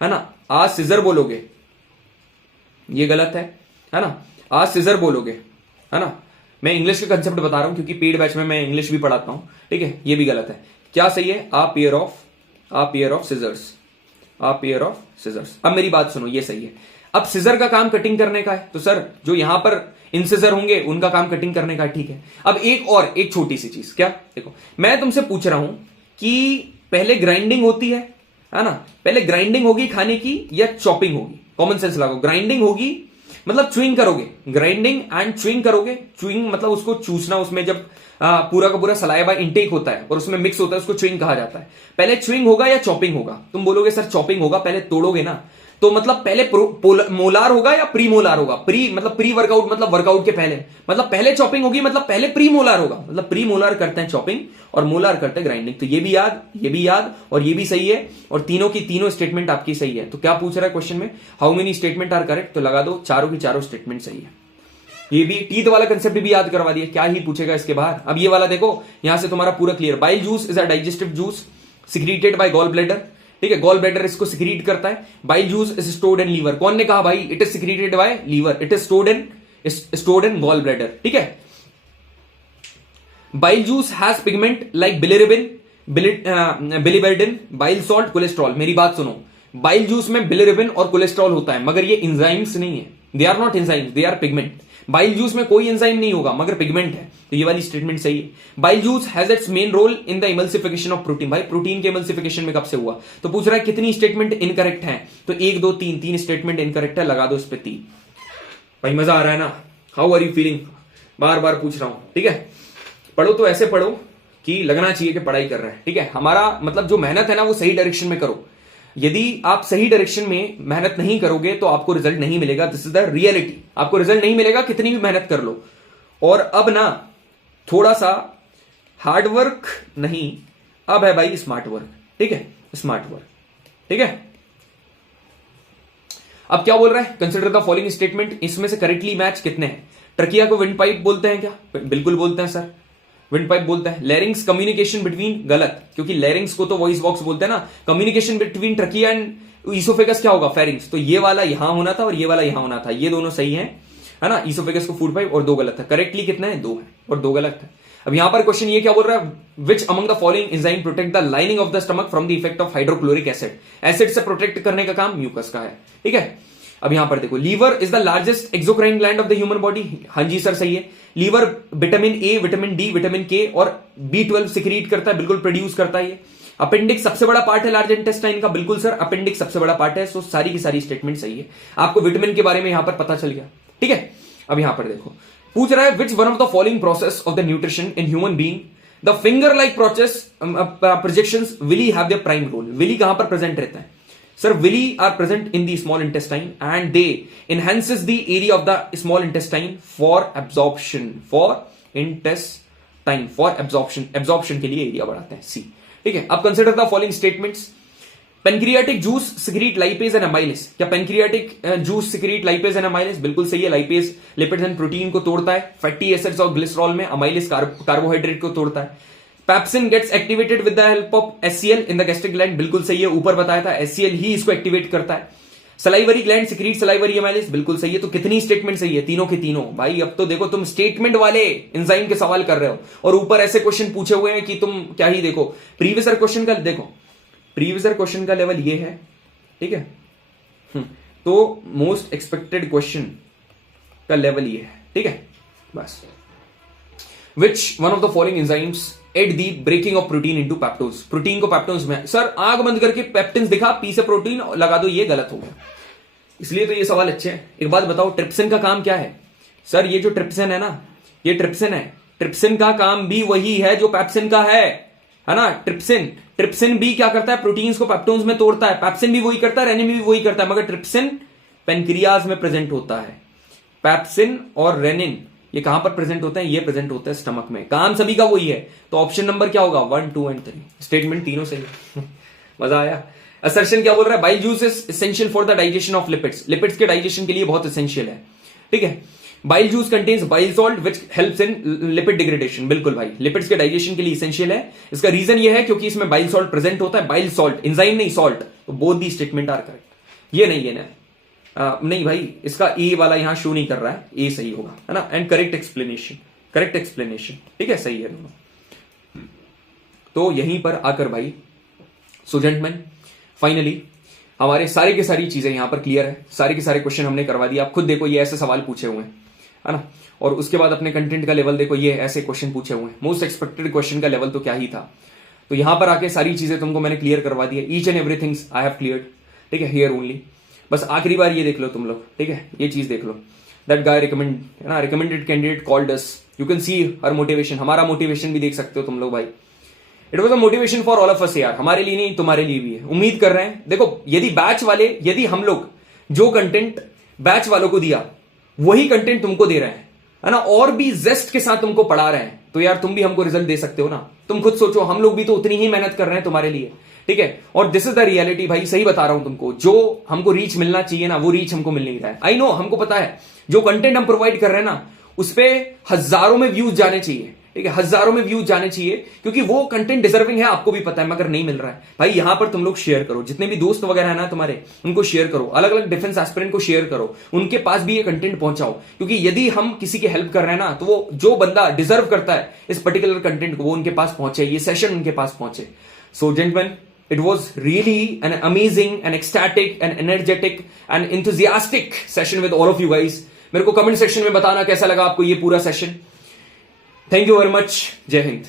है ना? आ सिजर बोलोगे, ये गलत है ना? आ सिजर बोलोगे, है ना? मैं इंग्लिश के कंसेप्ट बता रहा हूं क्योंकि पेड बैच में मैं इंग्लिश भी पढ़ाता हूं, ठीक है। ये भी गलत है। क्या सही है? A pair of scissors, a pair of scissors. अब मेरी बात सुनो, ये सही है। अब सिजर का काम कटिंग करने का है, तो सर जो यहां पर इंसिजर होंगे उनका काम कटिंग करने का, ठीक है। अब एक छोटी सी चीज, क्या? देखो मैं तुमसे पूछ रहा हूं कि पहले ग्राइंडिंग होती है ना? पहले ग्राइंडिंग होगी खाने की या चॉपिंग होगी? कॉमन सेंस लगाओ। ग्राइंडिंग होगी मतलब च्यूइंग करोगे, ग्राइंडिंग एंड च्यूइंग करोगे। च्यूइंग मतलब उसको चूसना, उसमें जब पूरा का पूरा सलाइवा इंटेक होता है और उसमें मिक्स होता है, उसको च्यूइंग कहा जाता है। पहले च्यूइंग होगा या चॉपिंग होगा? तुम बोलोगे सर चॉपिंग होगा, पहले तोड़ोगे ना। तो मतलब पहले मोलार होगा या प्री मोलार होगा? प्री मतलब प्री वर्कआउट, मतलब वर्कआउट के पहले, मतलब पहले चॉपिंग होगी, मतलब पहले प्री मोलार होगा। मतलब प्री मोलार करते हैं चॉपिंग और मोलार करते हैं ग्राइंडिंग। तो ये भी याद और ये भी सही है, और तीनों की तीनों स्टेटमेंट आपकी सही है। तो क्या पूछ रहा है क्वेश्चन में? How many statement are correct? तो लगा दो, चारों की चारों स्टेटमेंट सही है। ये भी टीथ वाला कंसेप्ट भी याद करवा दिया, क्या ही पूछेगा इसके बाहर। अब ये वाला देखो, यहां से तुम्हारा पूरा clear. Bile juice is a digestive juice secreted by gall bladder, ठीक है। गॉल ब्लैडर इसको सिक्रीट करता है। Bile juice is stored in liver. कौन ने कहा भाई? It is secreted by liver, it is stored in gall bladder, ठीक है। Bile juice has pigment like bilirubin, biliverdin, bile salt, cholesterol. मेरी बात सुनो, बाइल जूस में बिलिरुबिन और कोलेस्ट्रॉल होता है, मगर ये एंजाइम्स नहीं है। They are not enzymes, they are pigment. Bile juice में कोई एंजाइम नहीं होगा मगर पिगमेंट है। तो ये वाली स्टेटमेंट सही है। Bile juice has its main role in the emulsification of protein. भाई प्रोटीन के इमल्सिफिकेशन में कब से हुआ? तो पूछ रहा है कितनी स्टेटमेंट इनकरेक्ट है? तो 1 2 3, 3 स्टेटमेंट इनकरेक्ट है, लगा दो इस पे 3। भाई मजा आ रहा है ना? How are you feeling? बार बार पूछ रहा हूं, ठीक है। पढ़ो तो ऐसे पढ़ो कि लगना चाहिए कि पढ़ाई कर रहे हैं, ठीक है। हमारा मतलब जो मेहनत है ना, वो सही डायरेक्शन में करो। यदि आप सही डायरेक्शन में मेहनत नहीं करोगे तो आपको रिजल्ट नहीं मिलेगा। This is the reality. आपको रिजल्ट नहीं मिलेगा कितनी भी मेहनत कर लो। और अब ना थोड़ा सा हार्ड वर्क नहीं, अब है भाई स्मार्ट वर्क, ठीक है। स्मार्ट वर्क, ठीक है। अब क्या बोल रहा है? कंसिडर द फॉलोइंग स्टेटमेंट, इसमें से करेक्टली मैच कितने हैं? ट्रकिया को विंड पाइप बोलते हैं क्या? बिल्कुल बोलते हैं सर, विंड पाइप बोलते हैं। लैरिंग्स कम्युनिकेशन बिटवीन, गलत, क्योंकि लैरिंग्स को तो वॉइस बॉक्स बोलते हैं ना। Communication between trachea and oesophagus क्या होगा? फेरिंग्स। तो ये वाला यहां होना था और ये वाला यहां होना था, ये दोनों सही है ना। ईसोफेगस को फूड पाइप, और 2 गलत है। करेक्टली कितना है? 2 है और 2 गलत है। अब यहां पर क्वेश्चन ये क्या बोल रहा है? विच among the following enzyme protect the lining of the stomach from the effect of hydrochloric acid. Acid से प्रोटेक्ट करने का काम म्यूकस का है, ठीक है। अब यहां पर देखो, liver is the largest exocrine gland of the human body. हां जी सर सही है। Liver vitamin A, vitamin D, vitamin K और B12 सिक्रीट करता है, बिल्कुल प्रोड्यूस करता है। अपेंडिक्स सबसे बड़ा पार्ट है लार्ज इंटेस्टाइन का, बिल्कुल सर अपेंडिक्स सबसे बड़ा पार्ट है। सो सारी की सारी स्टेटमेंट सही है। आपको विटामिन के बारे में यहां पर पता चल गया, ठीक है। अब यहां पर देखो, पूछ रहा है which one of the following process of the nutrition in human being the finger like process projections villi have the prime role. Villi कहां पर प्रेजेंट रहता है? Sir, villi are present in the small intestine and they enhances the area of the small intestine for absorption. For intestine, for absorption, absorption के लिए area बढ़ाते हैं। C, ठीक है, अब consider the following statements. Pancreatic juice secrete lipase and amylase. क्या pancreatic juice secrete lipase and amylase? बिल्कुल सही है। लाइपेज लिपिड्स एंड प्रोटीन को तोड़ता है, फैटी एसिड्स और ग्लिसरॉल में। अमाइलेज कार्बोहाइड्रेट को तोड़ता है। Pepsin gets activated with the help of HCl in the gastric gland. बिल्कुल सही है, ऊपर बताया था एचसीएल ही इसको एक्टिवेट करता है। Salivary gland secrete salivary amylase. बिल्कुल सही है। तो कितनी स्टेटमेंट सही है? तीनों के तीनों। भाई अब तो देखो, तुम स्टेटमेंट वाले एंजाइम के सवाल कर रहे हो और ऊपर ऐसे क्वेश्चन पूछे हुए हैं कि तुम क्या ही देखो। प्रीवियस क्वेश्चन का देखो, प्रीवियस क्वेश्चन का लेवल ये है, ठीक है। तो मोस्ट एक्सपेक्टेड क्वेश्चन का लेवल ये है, ठीक है। बस which one of the following enzymes at the breaking of protein into peptones. Protein को पेप्टोज में, सर आंख बंद करके पेप्टिन दिखा, पी से प्रोटीन लगा दो, ये गलत हो गया। इसलिए तो ये सवाल अच्छे हैं। एक बात बताओ, ट्रिप्सिन का काम क्या है? सर ये जो ट्रिप्सिन है ना, ये ट्रिप्सिन है। ट्रिप्सिन का काम भी वही है जो पेप्सिन का है ना। ट्रिप्सिन भी क्या करता है? प्रोटीन्स को पेप्टोन्स में तोड़ता है। पेप्सिन भी वही करता है, रेनिन भी वही करता है, मगर ट्रिप्सिन पेनक्रियाज में प्रेजेंट होता है। पेप्सिन और रेनिन ये कहां पर प्रेजेंट होते हैं? ये प्रेजेंट होता है स्टमक में। काम सभी का वही है। तो ऑप्शन नंबर क्या होगा? 1, 2 एंड 3। स्टेटमेंट तीनों सही है। मजा आया। असर्शन क्या बोल रहा है? Bile juice is essential for the digestion of lipids. Lipids के डाइजेशन के लिए बहुत एसेंशियल है, ठीक है। Bile juice contains bile salt which helps in lipid degradation. बिल्कुल भाई, लिपिड्स के डाइजेशन के लिए एसेंशियल है। इसका रीजन ये है क्योंकि इसमें बाइल सॉल्ट प्रेजेंट होता है। बाइल सॉल्ट, एंजाइम नहीं, सॉल्ट। तो both the statement are correct. ये नहीं, नहीं भाई, इसका ए वाला यहां शो नहीं कर रहा है, ए सही होगा, है ना। एंड करेक्ट एक्सप्लेनेशन, ठीक है, सही है दोनों। तो यहीं पर आकर भाई, सो जेंटलमैन, फाइनली हमारे सारे के सारी चीजें यहां पर क्लियर है। सारे के सारे क्वेश्चन हमने करवा दिए। आप खुद देखो, ये ऐसे सवाल पूछे हुए हैं, है ना। और उसके बाद अपने कंटेंट का लेवल देखो, ये ऐसे क्वेश्चन पूछे हुए हैं। मोस्ट एक्सपेक्टेड क्वेश्चन का लेवल तो क्या ही था। तो यहां पर आके सारी चीजें तुमको मैंने क्लियर करवा दी है। Each and everything I have cleared, ठीक है, हियर ओनली। बस आखिरी बार ये देख लो तुम लोग, ठीक है, ये चीज देख लो। That guy recommended candidate called us. You can see her motivation. हमारा मोटिवेशन भी देख सकते हो तुम लोग भाई। It was a motivation for all of us यार। हमारे लिए नहीं, तुम्हारे लिए भी है। उम्मीद कर रहे हैं, देखो यदि बैच वाले, यदि हम लोग जो कंटेंट बैच वालों को दिया वही कंटेंट तुमको दे रहे हैं, है ना, और भी जेस्ट के साथ तुमको पढ़ा रहे हैं, तो यार तुम भी हमको रिजल्ट दे सकते हो ना। तुम खुद सोचो, हम लोग भी तो उतनी ही मेहनत कर रहे हैं तुम्हारे लिए, ठीक है। और दिस इज द रियलिटी भाई, सही बता रहा हूं तुमको। जो हमको रीच मिलना चाहिए ना, वो रीच हमको मिल नहीं रहा है। आई नो, हमको पता है जो कंटेंट हम प्रोवाइड कर रहे हैं ना, उस पे हजारों में व्यूज जाने चाहिए, ठीक है, हजारों में व्यूज जाने चाहिए, क्योंकि वो कंटेंट डिजर्विंग है, आपको भी पता है, मगर नहीं मिल रहा है भाई। यहां पर तुम लोग शेयर करो, जितने भी दोस्त वगैरह है ना तुम्हारे, उनको शेयर करो। अलग अलग डिफेंस एस्पिरेंट को शेयर करो, उनके पास भी ये कंटेंट पहुंचाओ। क्योंकि यदि हम किसी की हेल्प कर रहे हैं ना, तो वो जो बंदा डिजर्व करता है इस पर्टिकुलर कंटेंट को, वो उनके पास पहुंचे, ये सेशन उनके पास पहुंचे। सो gentleman, it was really an amazing and ecstatic and energetic and enthusiastic session with all of you guys. मेरे को कमेंट सेक्शन में बताना कैसा लगा आपको ये पूरा session. Thank you very much. जय हिंद।